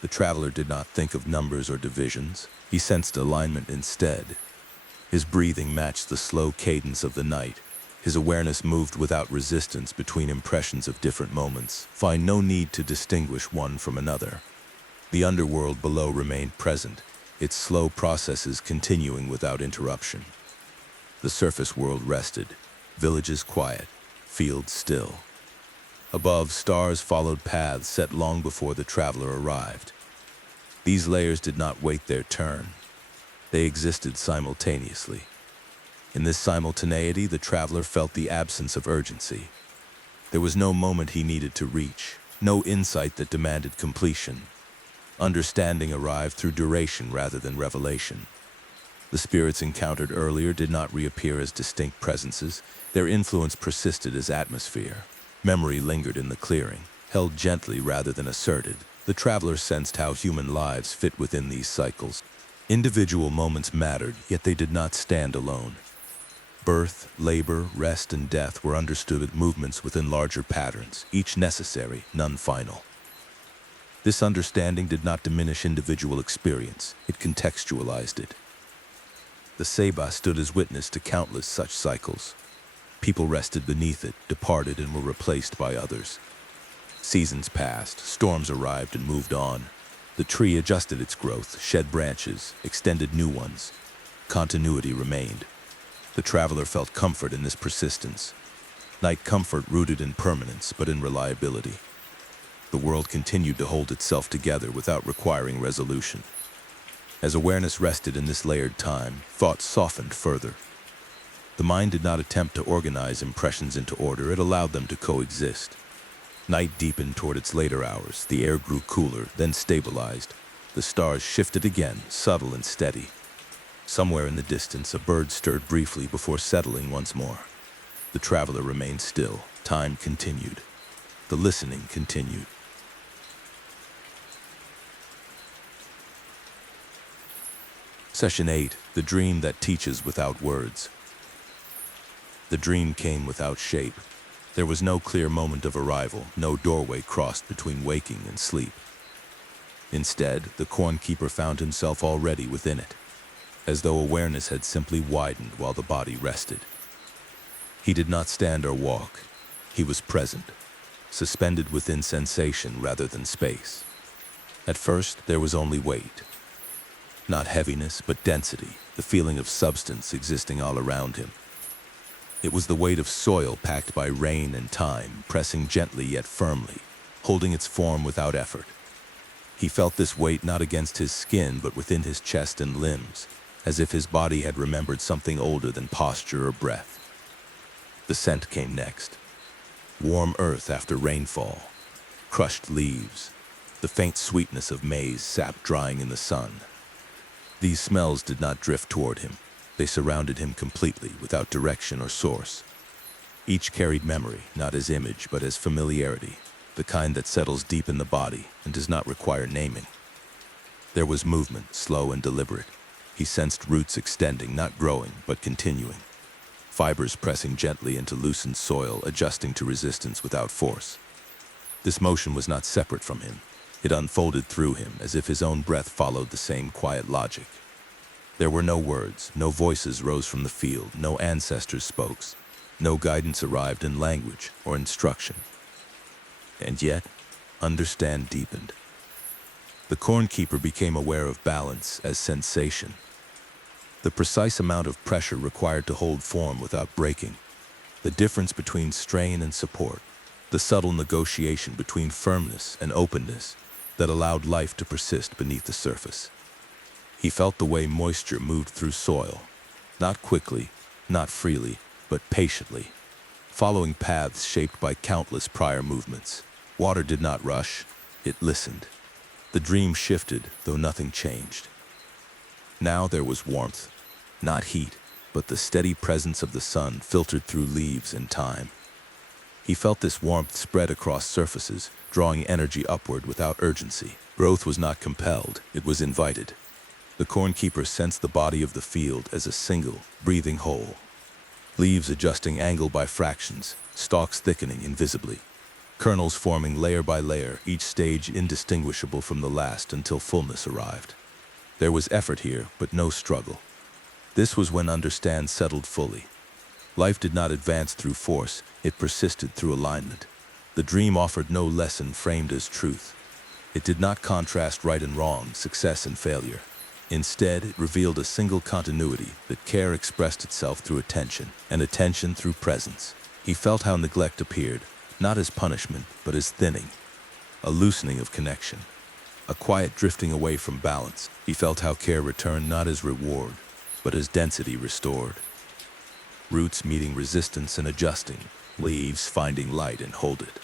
The traveler did not think of numbers or divisions, he sensed alignment instead. His breathing matched the slow cadence of the night. His awareness moved without resistance between impressions of different moments, finding no need to distinguish one from another. The underworld below remained present, its slow processes continuing without interruption. The surface world rested, villages quiet, fields still. Above, stars followed paths set long before the traveler arrived. These layers did not wait their turn. They existed simultaneously. In this simultaneity, the traveler felt the absence of urgency. There was no moment he needed to reach, no insight that demanded completion. Understanding arrived through duration rather than revelation. The spirits encountered earlier did not reappear as distinct presences. Their influence persisted as atmosphere. Memory lingered in the clearing, held gently rather than asserted. The traveler sensed how human lives fit within these cycles. Individual moments mattered, yet they did not stand alone. Birth, labor, rest, and death were understood as movements within larger patterns, each necessary, none final. This understanding did not diminish individual experience, it contextualized it. The Ceiba stood as witness to countless such cycles. People rested beneath it, departed, and were replaced by others. Seasons passed, storms arrived and moved on. The tree adjusted its growth, shed branches, extended new ones. Continuity remained. The traveler felt comfort in this persistence. Not comfort rooted in permanence, but in reliability. The world continued to hold itself together without requiring resolution. As awareness rested in this layered time, thought softened further. The mind did not attempt to organize impressions into order, it allowed them to coexist. Night deepened toward its later hours, the air grew cooler, then stabilized. The stars shifted again, subtle and steady. Somewhere in the distance, a bird stirred briefly before settling once more. The traveler remained still. Time continued. The listening continued. Session 8, The Dream That Teaches Without Words. The dream came without shape. There was no clear moment of arrival, no doorway crossed between waking and sleep. Instead, the cornkeeper found himself already within it, as though awareness had simply widened while the body rested. He did not stand or walk. He was present, suspended within sensation rather than space. At first, there was only weight. Not heaviness, but density, the feeling of substance existing all around him. It was the weight of soil packed by rain and time, pressing gently yet firmly, holding its form without effort. He felt this weight not against his skin, but within his chest and limbs, as if his body had remembered something older than posture or breath. The scent came next. Warm earth after rainfall, crushed leaves, the faint sweetness of maize sap drying in the sun. These smells did not drift toward him. They surrounded him completely, without direction or source. Each carried memory, not as image, but as familiarity, the kind that settles deep in the body and does not require naming. There was movement, slow and deliberate. He sensed roots extending, not growing, but continuing. Fibers pressing gently into loosened soil, adjusting to resistance without force. This motion was not separate from him. It unfolded through him, as if his own breath followed the same quiet logic. There were no words, no voices rose from the field, no ancestors spoke, no guidance arrived in language or instruction. And yet, understand deepened. The cornkeeper became aware of balance as sensation. The precise amount of pressure required to hold form without breaking. The difference between strain and support. The subtle negotiation between firmness and openness that allowed life to persist beneath the surface. He felt the way moisture moved through soil, not quickly, not freely, but patiently, following paths shaped by countless prior movements. Water did not rush, it listened. The dream shifted, though nothing changed. Now there was warmth, not heat, but the steady presence of the sun filtered through leaves and time. He felt this warmth spread across surfaces, drawing energy upward without urgency. Growth was not compelled, it was invited. The cornkeeper sensed the body of the field as a single, breathing whole. Leaves adjusting angle by fractions, stalks thickening invisibly. Kernels forming layer by layer, each stage indistinguishable from the last until fullness arrived. There was effort here, but no struggle. This was when understand settled fully. Life did not advance through force, it persisted through alignment. The dream offered no lesson framed as truth. It did not contrast right and wrong, success and failure. Instead, it revealed a single continuity, that care expressed itself through attention, and attention through presence. He felt how neglect appeared, not as punishment, but as thinning, a loosening of connection. a quiet drifting away from balance. He felt how care returned not as reward, but as density restored. Roots meeting resistance and adjusting, leaves finding light and hold it.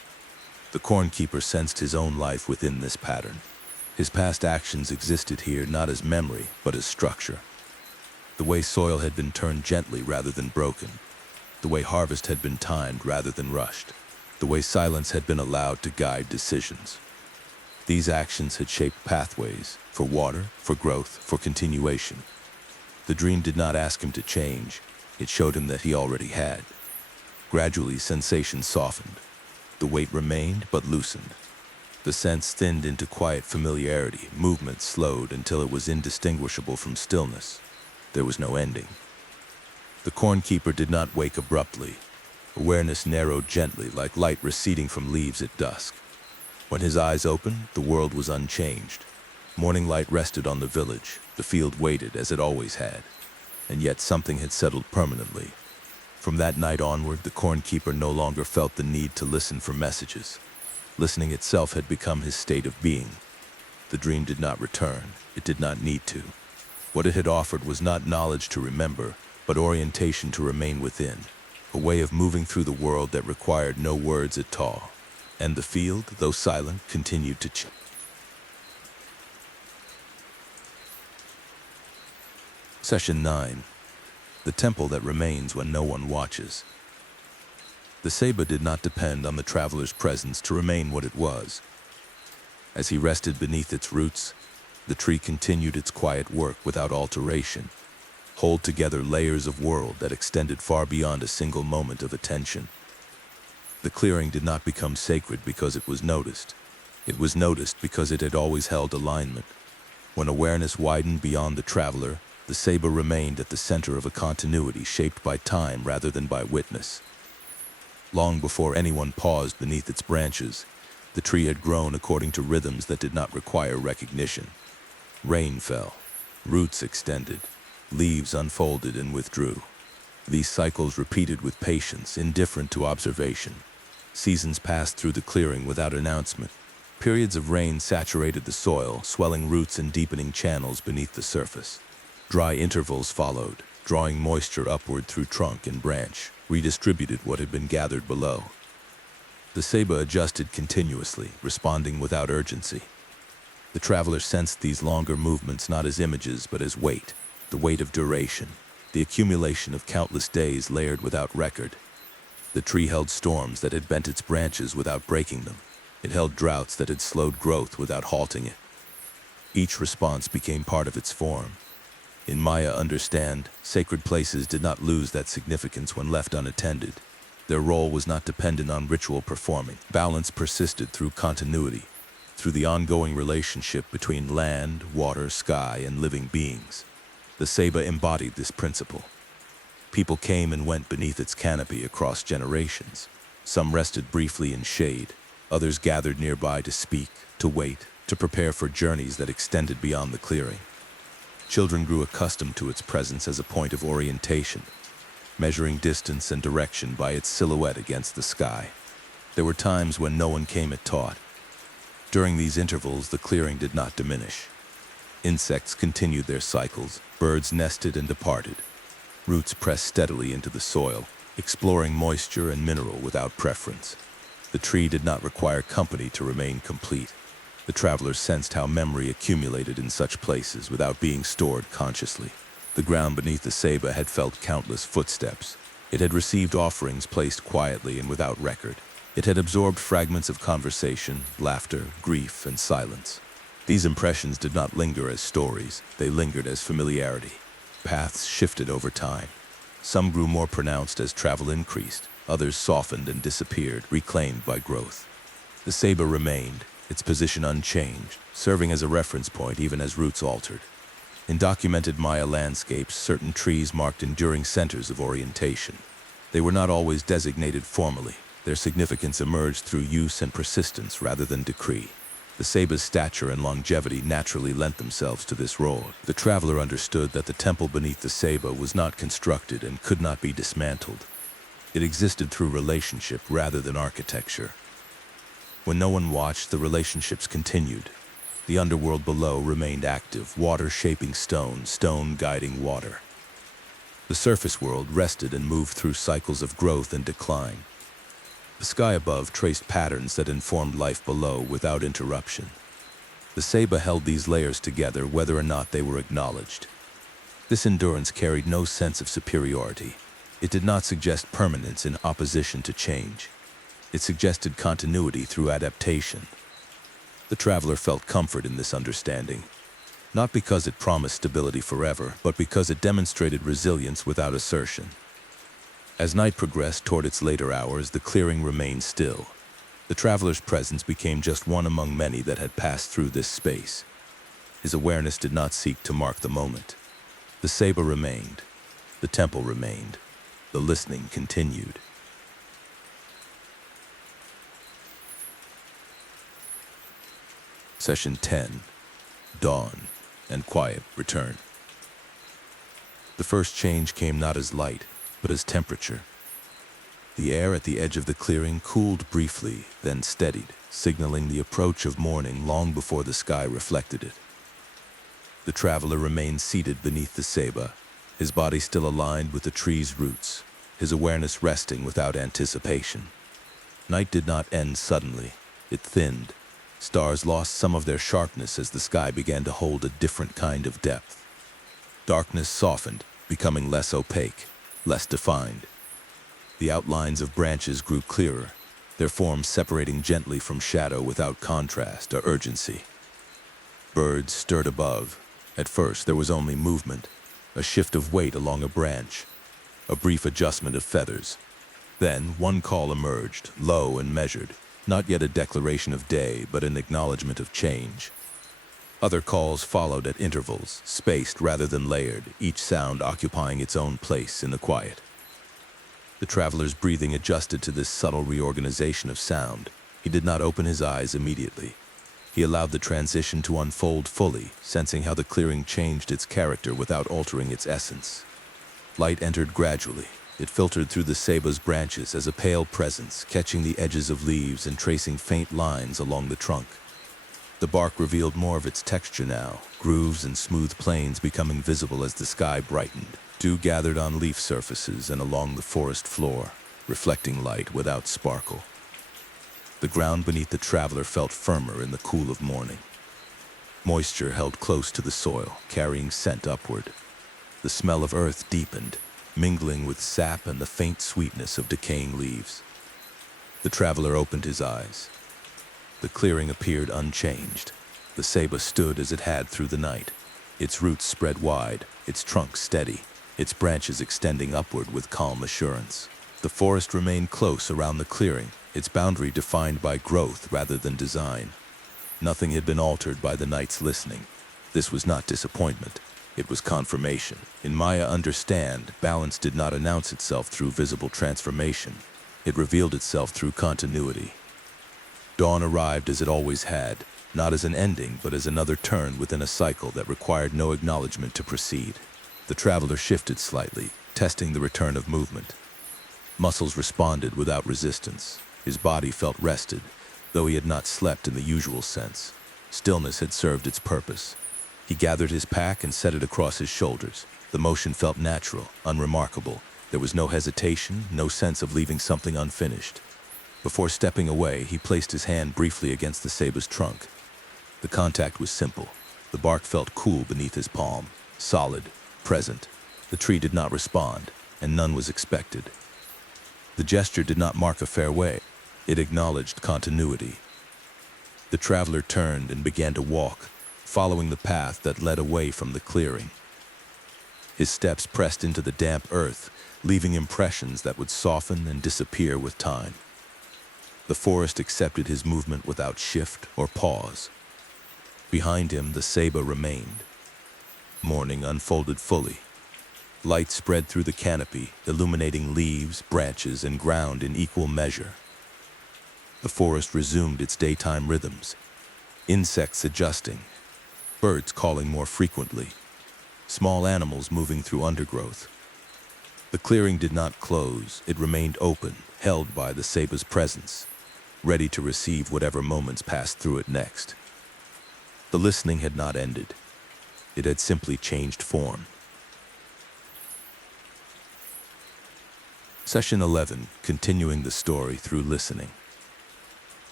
The cornkeeper sensed his own life within this pattern. His past actions existed here not as memory, but as structure. The way soil had been turned gently rather than broken. The way harvest had been timed rather than rushed. The way silence had been allowed to guide decisions. These actions had shaped pathways for water, for growth, for continuation. The dream did not ask him to change. It showed him that he already had. Gradually, sensation softened. The weight remained, but loosened. The sense thinned into quiet familiarity. Movement slowed until it was indistinguishable from stillness. There was no ending. The cornkeeper did not wake abruptly. Awareness narrowed gently, like light receding from leaves at dusk. When his eyes opened, the world was unchanged. Morning light rested on the village. The field waited, as it always had. And yet something had settled permanently. From that night onward, the cornkeeper no longer felt the need to listen for messages. Listening itself had become his state of being. The dream did not return. It did not need to. What it had offered was not knowledge to remember, but orientation to remain within. A way of moving through the world that required no words at all. And the field, though silent, continued to change. Session 9. The temple that remains when no one watches. The Ceiba did not depend on the traveler's presence to remain what it was. As he rested beneath its roots, the tree continued its quiet work without alteration, hold together layers of world that extended far beyond a single moment of attention. The clearing did not become sacred because it was noticed. It was noticed because it had always held alignment. When awareness widened beyond the traveler, the Ceiba remained at the center of a continuity shaped by time rather than by witness. Long before anyone paused beneath its branches, the tree had grown according to rhythms that did not require recognition. Rain fell, roots extended, leaves unfolded and withdrew. These cycles repeated with patience, indifferent to observation. Seasons passed through the clearing without announcement. Periods of rain saturated the soil, swelling roots and deepening channels beneath the surface. Dry intervals followed, drawing moisture upward through trunk and branch, redistributed what had been gathered below. The Ceiba adjusted continuously, responding without urgency. The traveler sensed these longer movements not as images but as weight, the weight of duration, the accumulation of countless days layered without record. The tree held storms that had bent its branches without breaking them. It held droughts that had slowed growth without halting it. Each response became part of its form. In Maya understand, sacred places did not lose that significance when left unattended. Their role was not dependent on ritual performing. Balance persisted through continuity, through the ongoing relationship between land, water, sky, and living beings. The Ceiba embodied this principle. People came and went beneath its canopy across generations. Some rested briefly in shade. Others gathered nearby to speak, to wait, to prepare for journeys that extended beyond the clearing. Children grew accustomed to its presence as a point of orientation, measuring distance and direction by its silhouette against the sky. There were times when no one came at taught. During these intervals, the clearing did not diminish. Insects continued their cycles, birds nested and departed. Roots pressed steadily into the soil, exploring moisture and mineral without preference. The tree did not require company to remain complete. The travelers sensed how memory accumulated in such places without being stored consciously. The ground beneath the Ceiba had felt countless footsteps. It had received offerings placed quietly and without record. It had absorbed fragments of conversation, laughter, grief, and silence. These impressions did not linger as stories. They lingered as familiarity. Paths shifted over time. Some grew more pronounced as travel increased. Others softened and disappeared, reclaimed by growth. The Ceiba remained, its position unchanged, serving as a reference point even as roots altered. In documented Maya landscapes, certain trees marked enduring centers of orientation. They were not always designated formally. Their significance emerged through use and persistence rather than decree. The Ceiba's stature and longevity naturally lent themselves to this role. The traveler understood that the temple beneath the Ceiba was not constructed and could not be dismantled. It existed through relationship rather than architecture. When no one watched, the relationships continued. The underworld below remained active, water shaping stone, stone guiding water. The surface world rested and moved through cycles of growth and decline. The sky above traced patterns that informed life below without interruption. The Ceiba held these layers together whether or not they were acknowledged. This endurance carried no sense of superiority. It did not suggest permanence in opposition to change. It suggested continuity through adaptation. The traveler felt comfort in this understanding, not because it promised stability forever, but because it demonstrated resilience without assertion. As night progressed toward its later hours, the clearing remained still. The traveler's presence became just one among many that had passed through this space. His awareness did not seek to mark the moment. The Ceiba remained. The temple remained. The listening continued. Session 10. Dawn and quiet return. The first change came not as light, but as temperature. The air at the edge of the clearing cooled briefly, then steadied, signaling the approach of morning long before the sky reflected it. The traveler remained seated beneath the Ceiba, his body still aligned with the tree's roots, his awareness resting without anticipation. Night did not end suddenly. It thinned. Stars lost some of their sharpness as the sky began to hold a different kind of depth. Darkness softened, becoming less opaque, less defined. The outlines of branches grew clearer, their forms separating gently from shadow without contrast or urgency. Birds stirred above. At first, there was only movement, a shift of weight along a branch, a brief adjustment of feathers. Then, one call emerged, low and measured, not yet a declaration of day, but an acknowledgement of change. Other calls followed at intervals, spaced rather than layered, each sound occupying its own place in the quiet. The traveler's breathing adjusted to this subtle reorganization of sound. He did not open his eyes immediately. He allowed the transition to unfold fully, sensing how the clearing changed its character without altering its essence. Light entered gradually. It filtered through the Ceiba's branches as a pale presence, catching the edges of leaves and tracing faint lines along the trunk. The bark revealed more of its texture now, grooves and smooth planes becoming visible as the sky brightened. Dew gathered on leaf surfaces and along the forest floor, reflecting light without sparkle. The ground beneath the traveler felt firmer in the cool of morning. Moisture held close to the soil, carrying scent upward. The smell of earth deepened, mingling with sap and the faint sweetness of decaying leaves. The traveler opened his eyes. The clearing appeared unchanged. The Ceiba stood as it had through the night, its roots spread wide, its trunk steady, its branches extending upward with calm assurance. The forest remained close around the clearing, its boundary defined by growth rather than design. Nothing had been altered by the night's listening. This was not disappointment. It was confirmation. In Maya understand, balance did not announce itself through visible transformation. It revealed itself through continuity. Dawn arrived as it always had, not as an ending, but as another turn within a cycle that required no acknowledgement to proceed. The traveler shifted slightly, testing the return of movement. Muscles responded without resistance. His body felt rested, though he had not slept in the usual sense. Stillness had served its purpose. He gathered his pack and set it across his shoulders. The motion felt natural, unremarkable. There was no hesitation, no sense of leaving something unfinished. Before stepping away, he placed his hand briefly against the Ceiba's trunk. The contact was simple. The bark felt cool beneath his palm, solid, present. The tree did not respond, and none was expected. The gesture did not mark a farewell. It acknowledged continuity. The traveler turned and began to walk, following the path that led away from the clearing. His steps pressed into the damp earth, leaving impressions that would soften and disappear with time. The forest accepted his movement without shift or pause. Behind him, the Ceiba remained. Morning unfolded fully. Light spread through the canopy, illuminating leaves, branches, and ground in equal measure. The forest resumed its daytime rhythms, insects adjusting, birds calling more frequently, small animals moving through undergrowth. The clearing did not close, it remained open, held by the Ceiba's presence, ready to receive whatever moments passed through it next. The listening had not ended. It had simply changed form. Session 11, continuing the story through listening.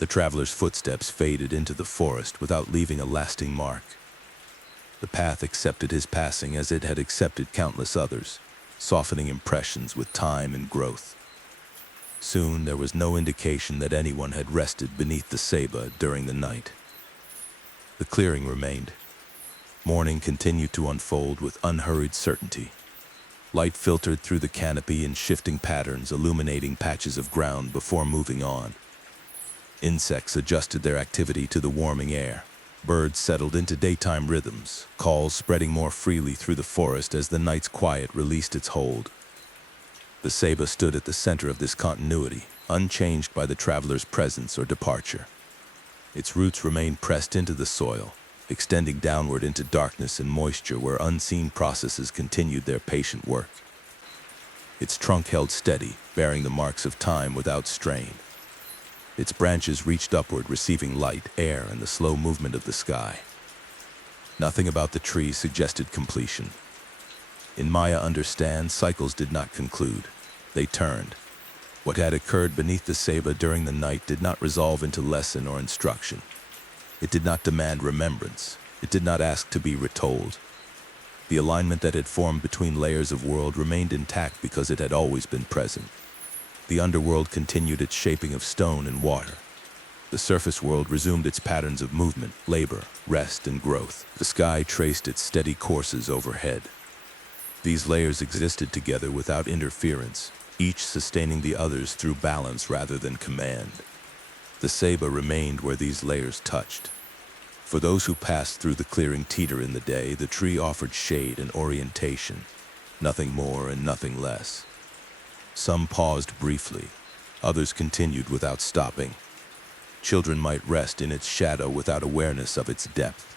The traveler's footsteps faded into the forest without leaving a lasting mark. The path accepted his passing as it had accepted countless others, softening impressions with time and growth. Soon there was no indication that anyone had rested beneath the Ceiba during the night. The clearing remained. Morning continued to unfold with unhurried certainty. Light filtered through the canopy in shifting patterns, illuminating patches of ground before moving on. Insects adjusted their activity to the warming air. Birds settled into daytime rhythms, calls spreading more freely through the forest as the night's quiet released its hold. The Ceiba stood at the center of this continuity, unchanged by the traveler's presence or departure. Its roots remained pressed into the soil, extending downward into darkness and moisture where unseen processes continued their patient work. Its trunk held steady, bearing the marks of time without strain. Its branches reached upward, receiving light, air, and the slow movement of the sky. Nothing about the tree suggested completion. In Maya understand, cycles did not conclude. They turned. What had occurred beneath the Ceiba during the night did not resolve into lesson or instruction. It did not demand remembrance. It did not ask to be retold. The alignment that had formed between layers of world remained intact because it had always been present. The underworld continued its shaping of stone and water. The surface world resumed its patterns of movement, labor, rest, and growth. The sky traced its steady courses overhead. These layers existed together without interference, each sustaining the others through balance rather than command. The Ceiba remained where these layers touched. For those who passed through the clearing teeter in the day, the tree offered shade and orientation, nothing more and nothing less. Some paused briefly, others continued without stopping. Children might rest in its shadow without awareness of its depth.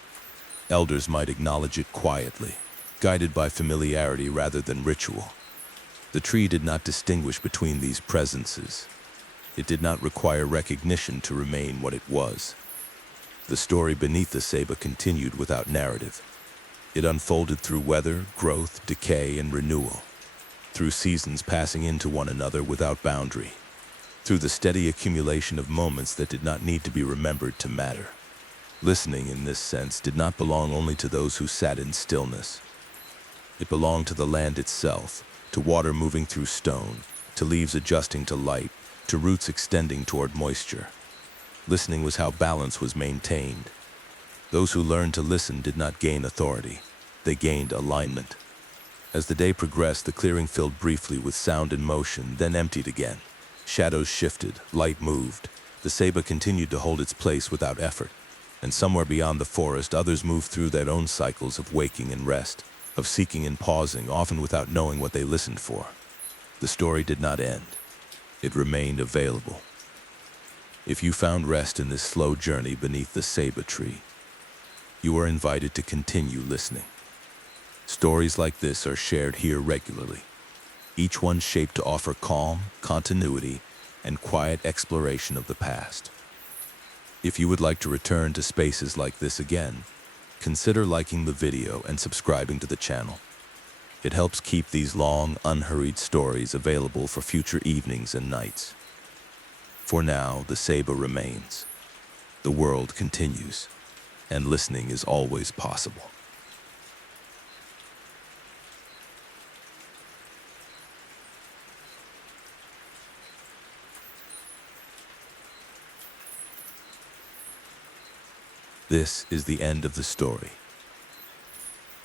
Elders might acknowledge it quietly, guided by familiarity rather than ritual. The tree did not distinguish between these presences. It did not require recognition to remain what it was. The story beneath the Ceiba continued without narrative. It unfolded through weather, growth, decay, and renewal. Through seasons passing into one another without boundary. Through the steady accumulation of moments that did not need to be remembered to matter. Listening, in this sense, did not belong only to those who sat in stillness. It belonged to the land itself, to water moving through stone, to leaves adjusting to light, to roots extending toward moisture. Listening was how balance was maintained. Those who learned to listen did not gain authority. They gained alignment. As the day progressed, the clearing filled briefly with sound and motion, then emptied again. Shadows shifted, light moved. The Ceiba continued to hold its place without effort. And somewhere beyond the forest, others moved through their own cycles of waking and rest, of seeking and pausing, often without knowing what they listened for. The story did not end. It remained available. If you found rest in this slow journey beneath the Ceiba tree, you are invited to continue listening. Stories like this are shared here regularly, each one shaped to offer calm, continuity, and quiet exploration of the past. If you would like to return to spaces like this again, consider liking the video and subscribing to the channel. It helps keep these long, unhurried stories available for future evenings and nights. For now, the Ceiba remains. The world continues, and listening is always possible. This is the end of the story.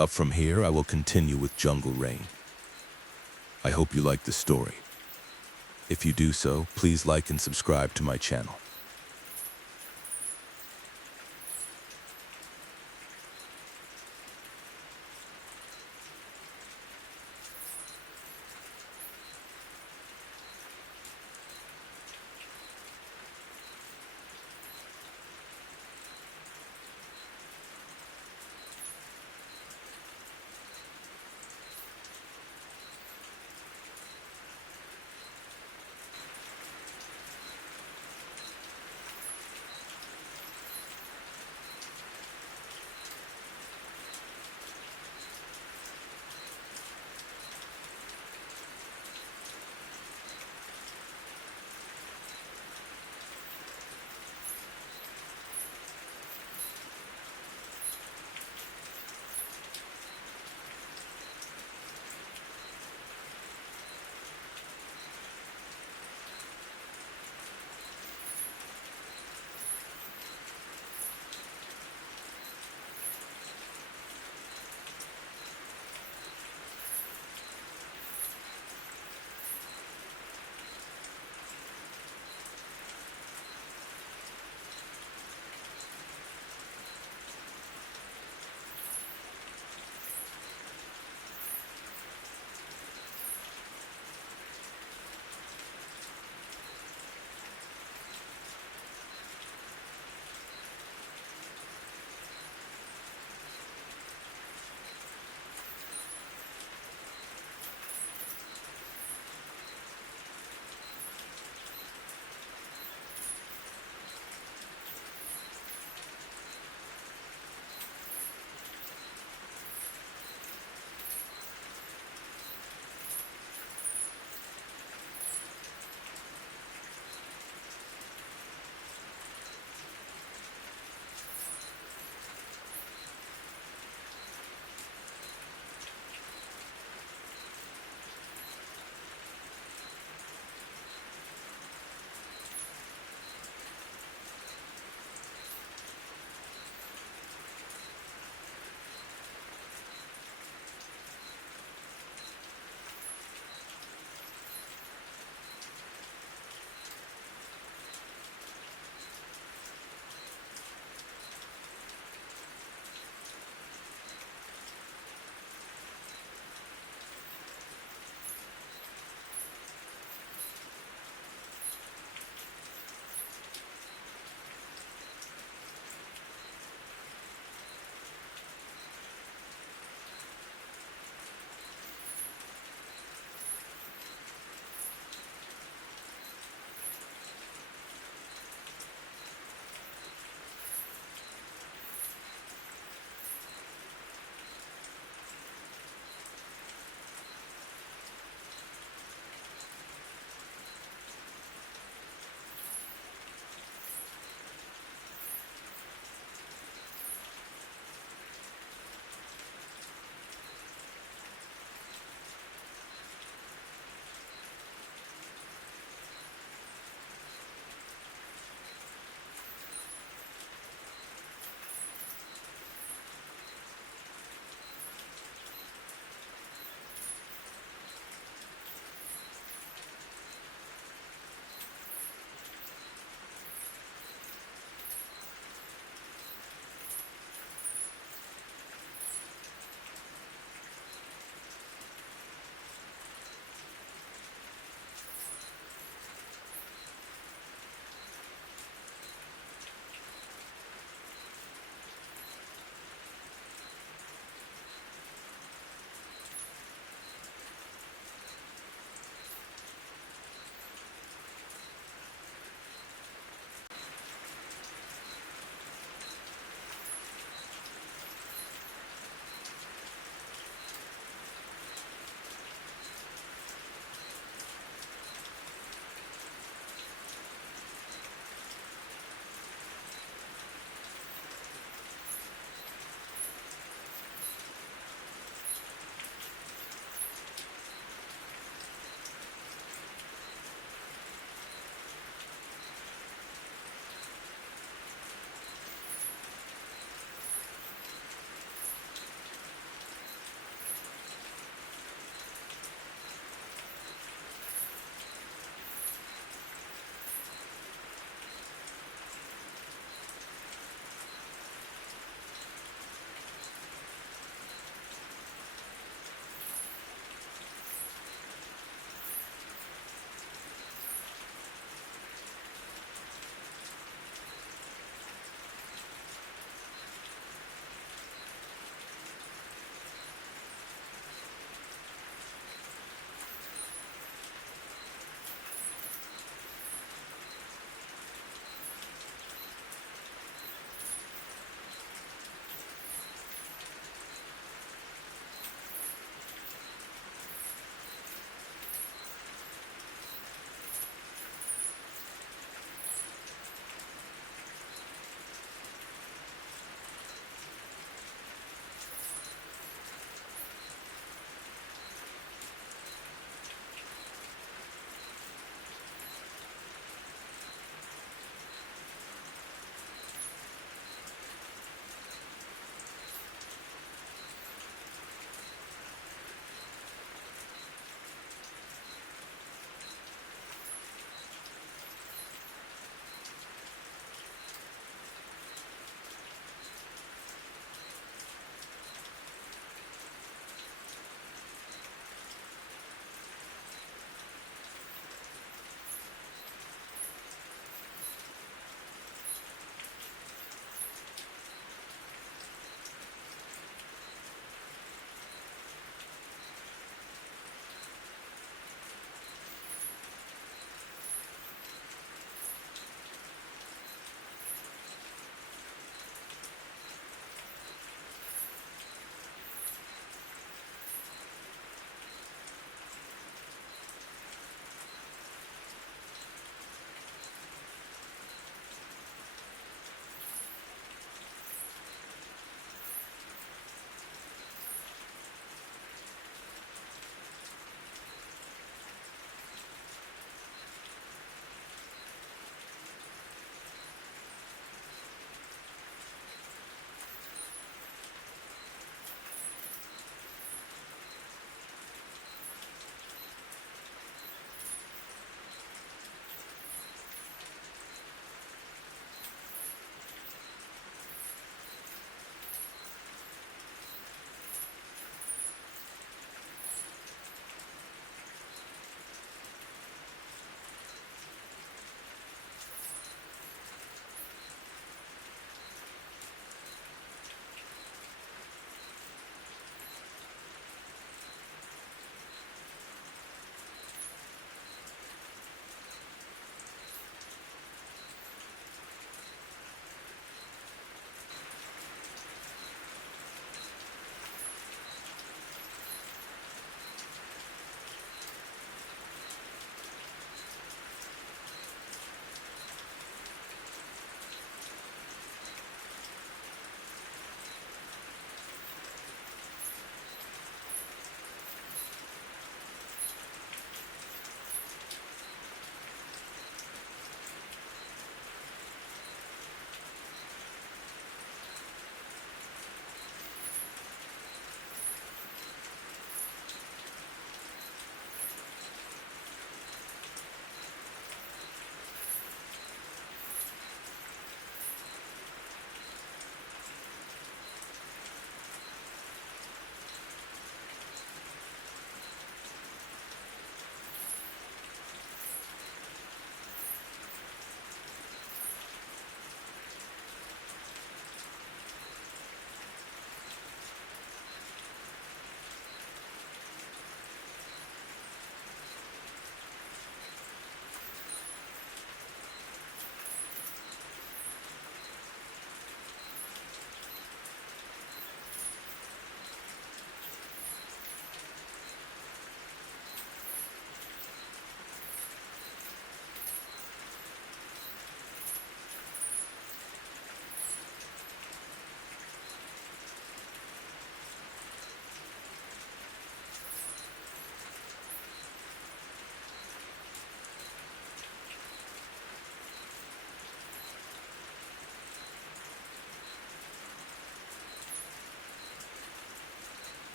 Up from here, I will continue with Jungle Rain. I hope you like the story. If you do so, please like and subscribe to my channel.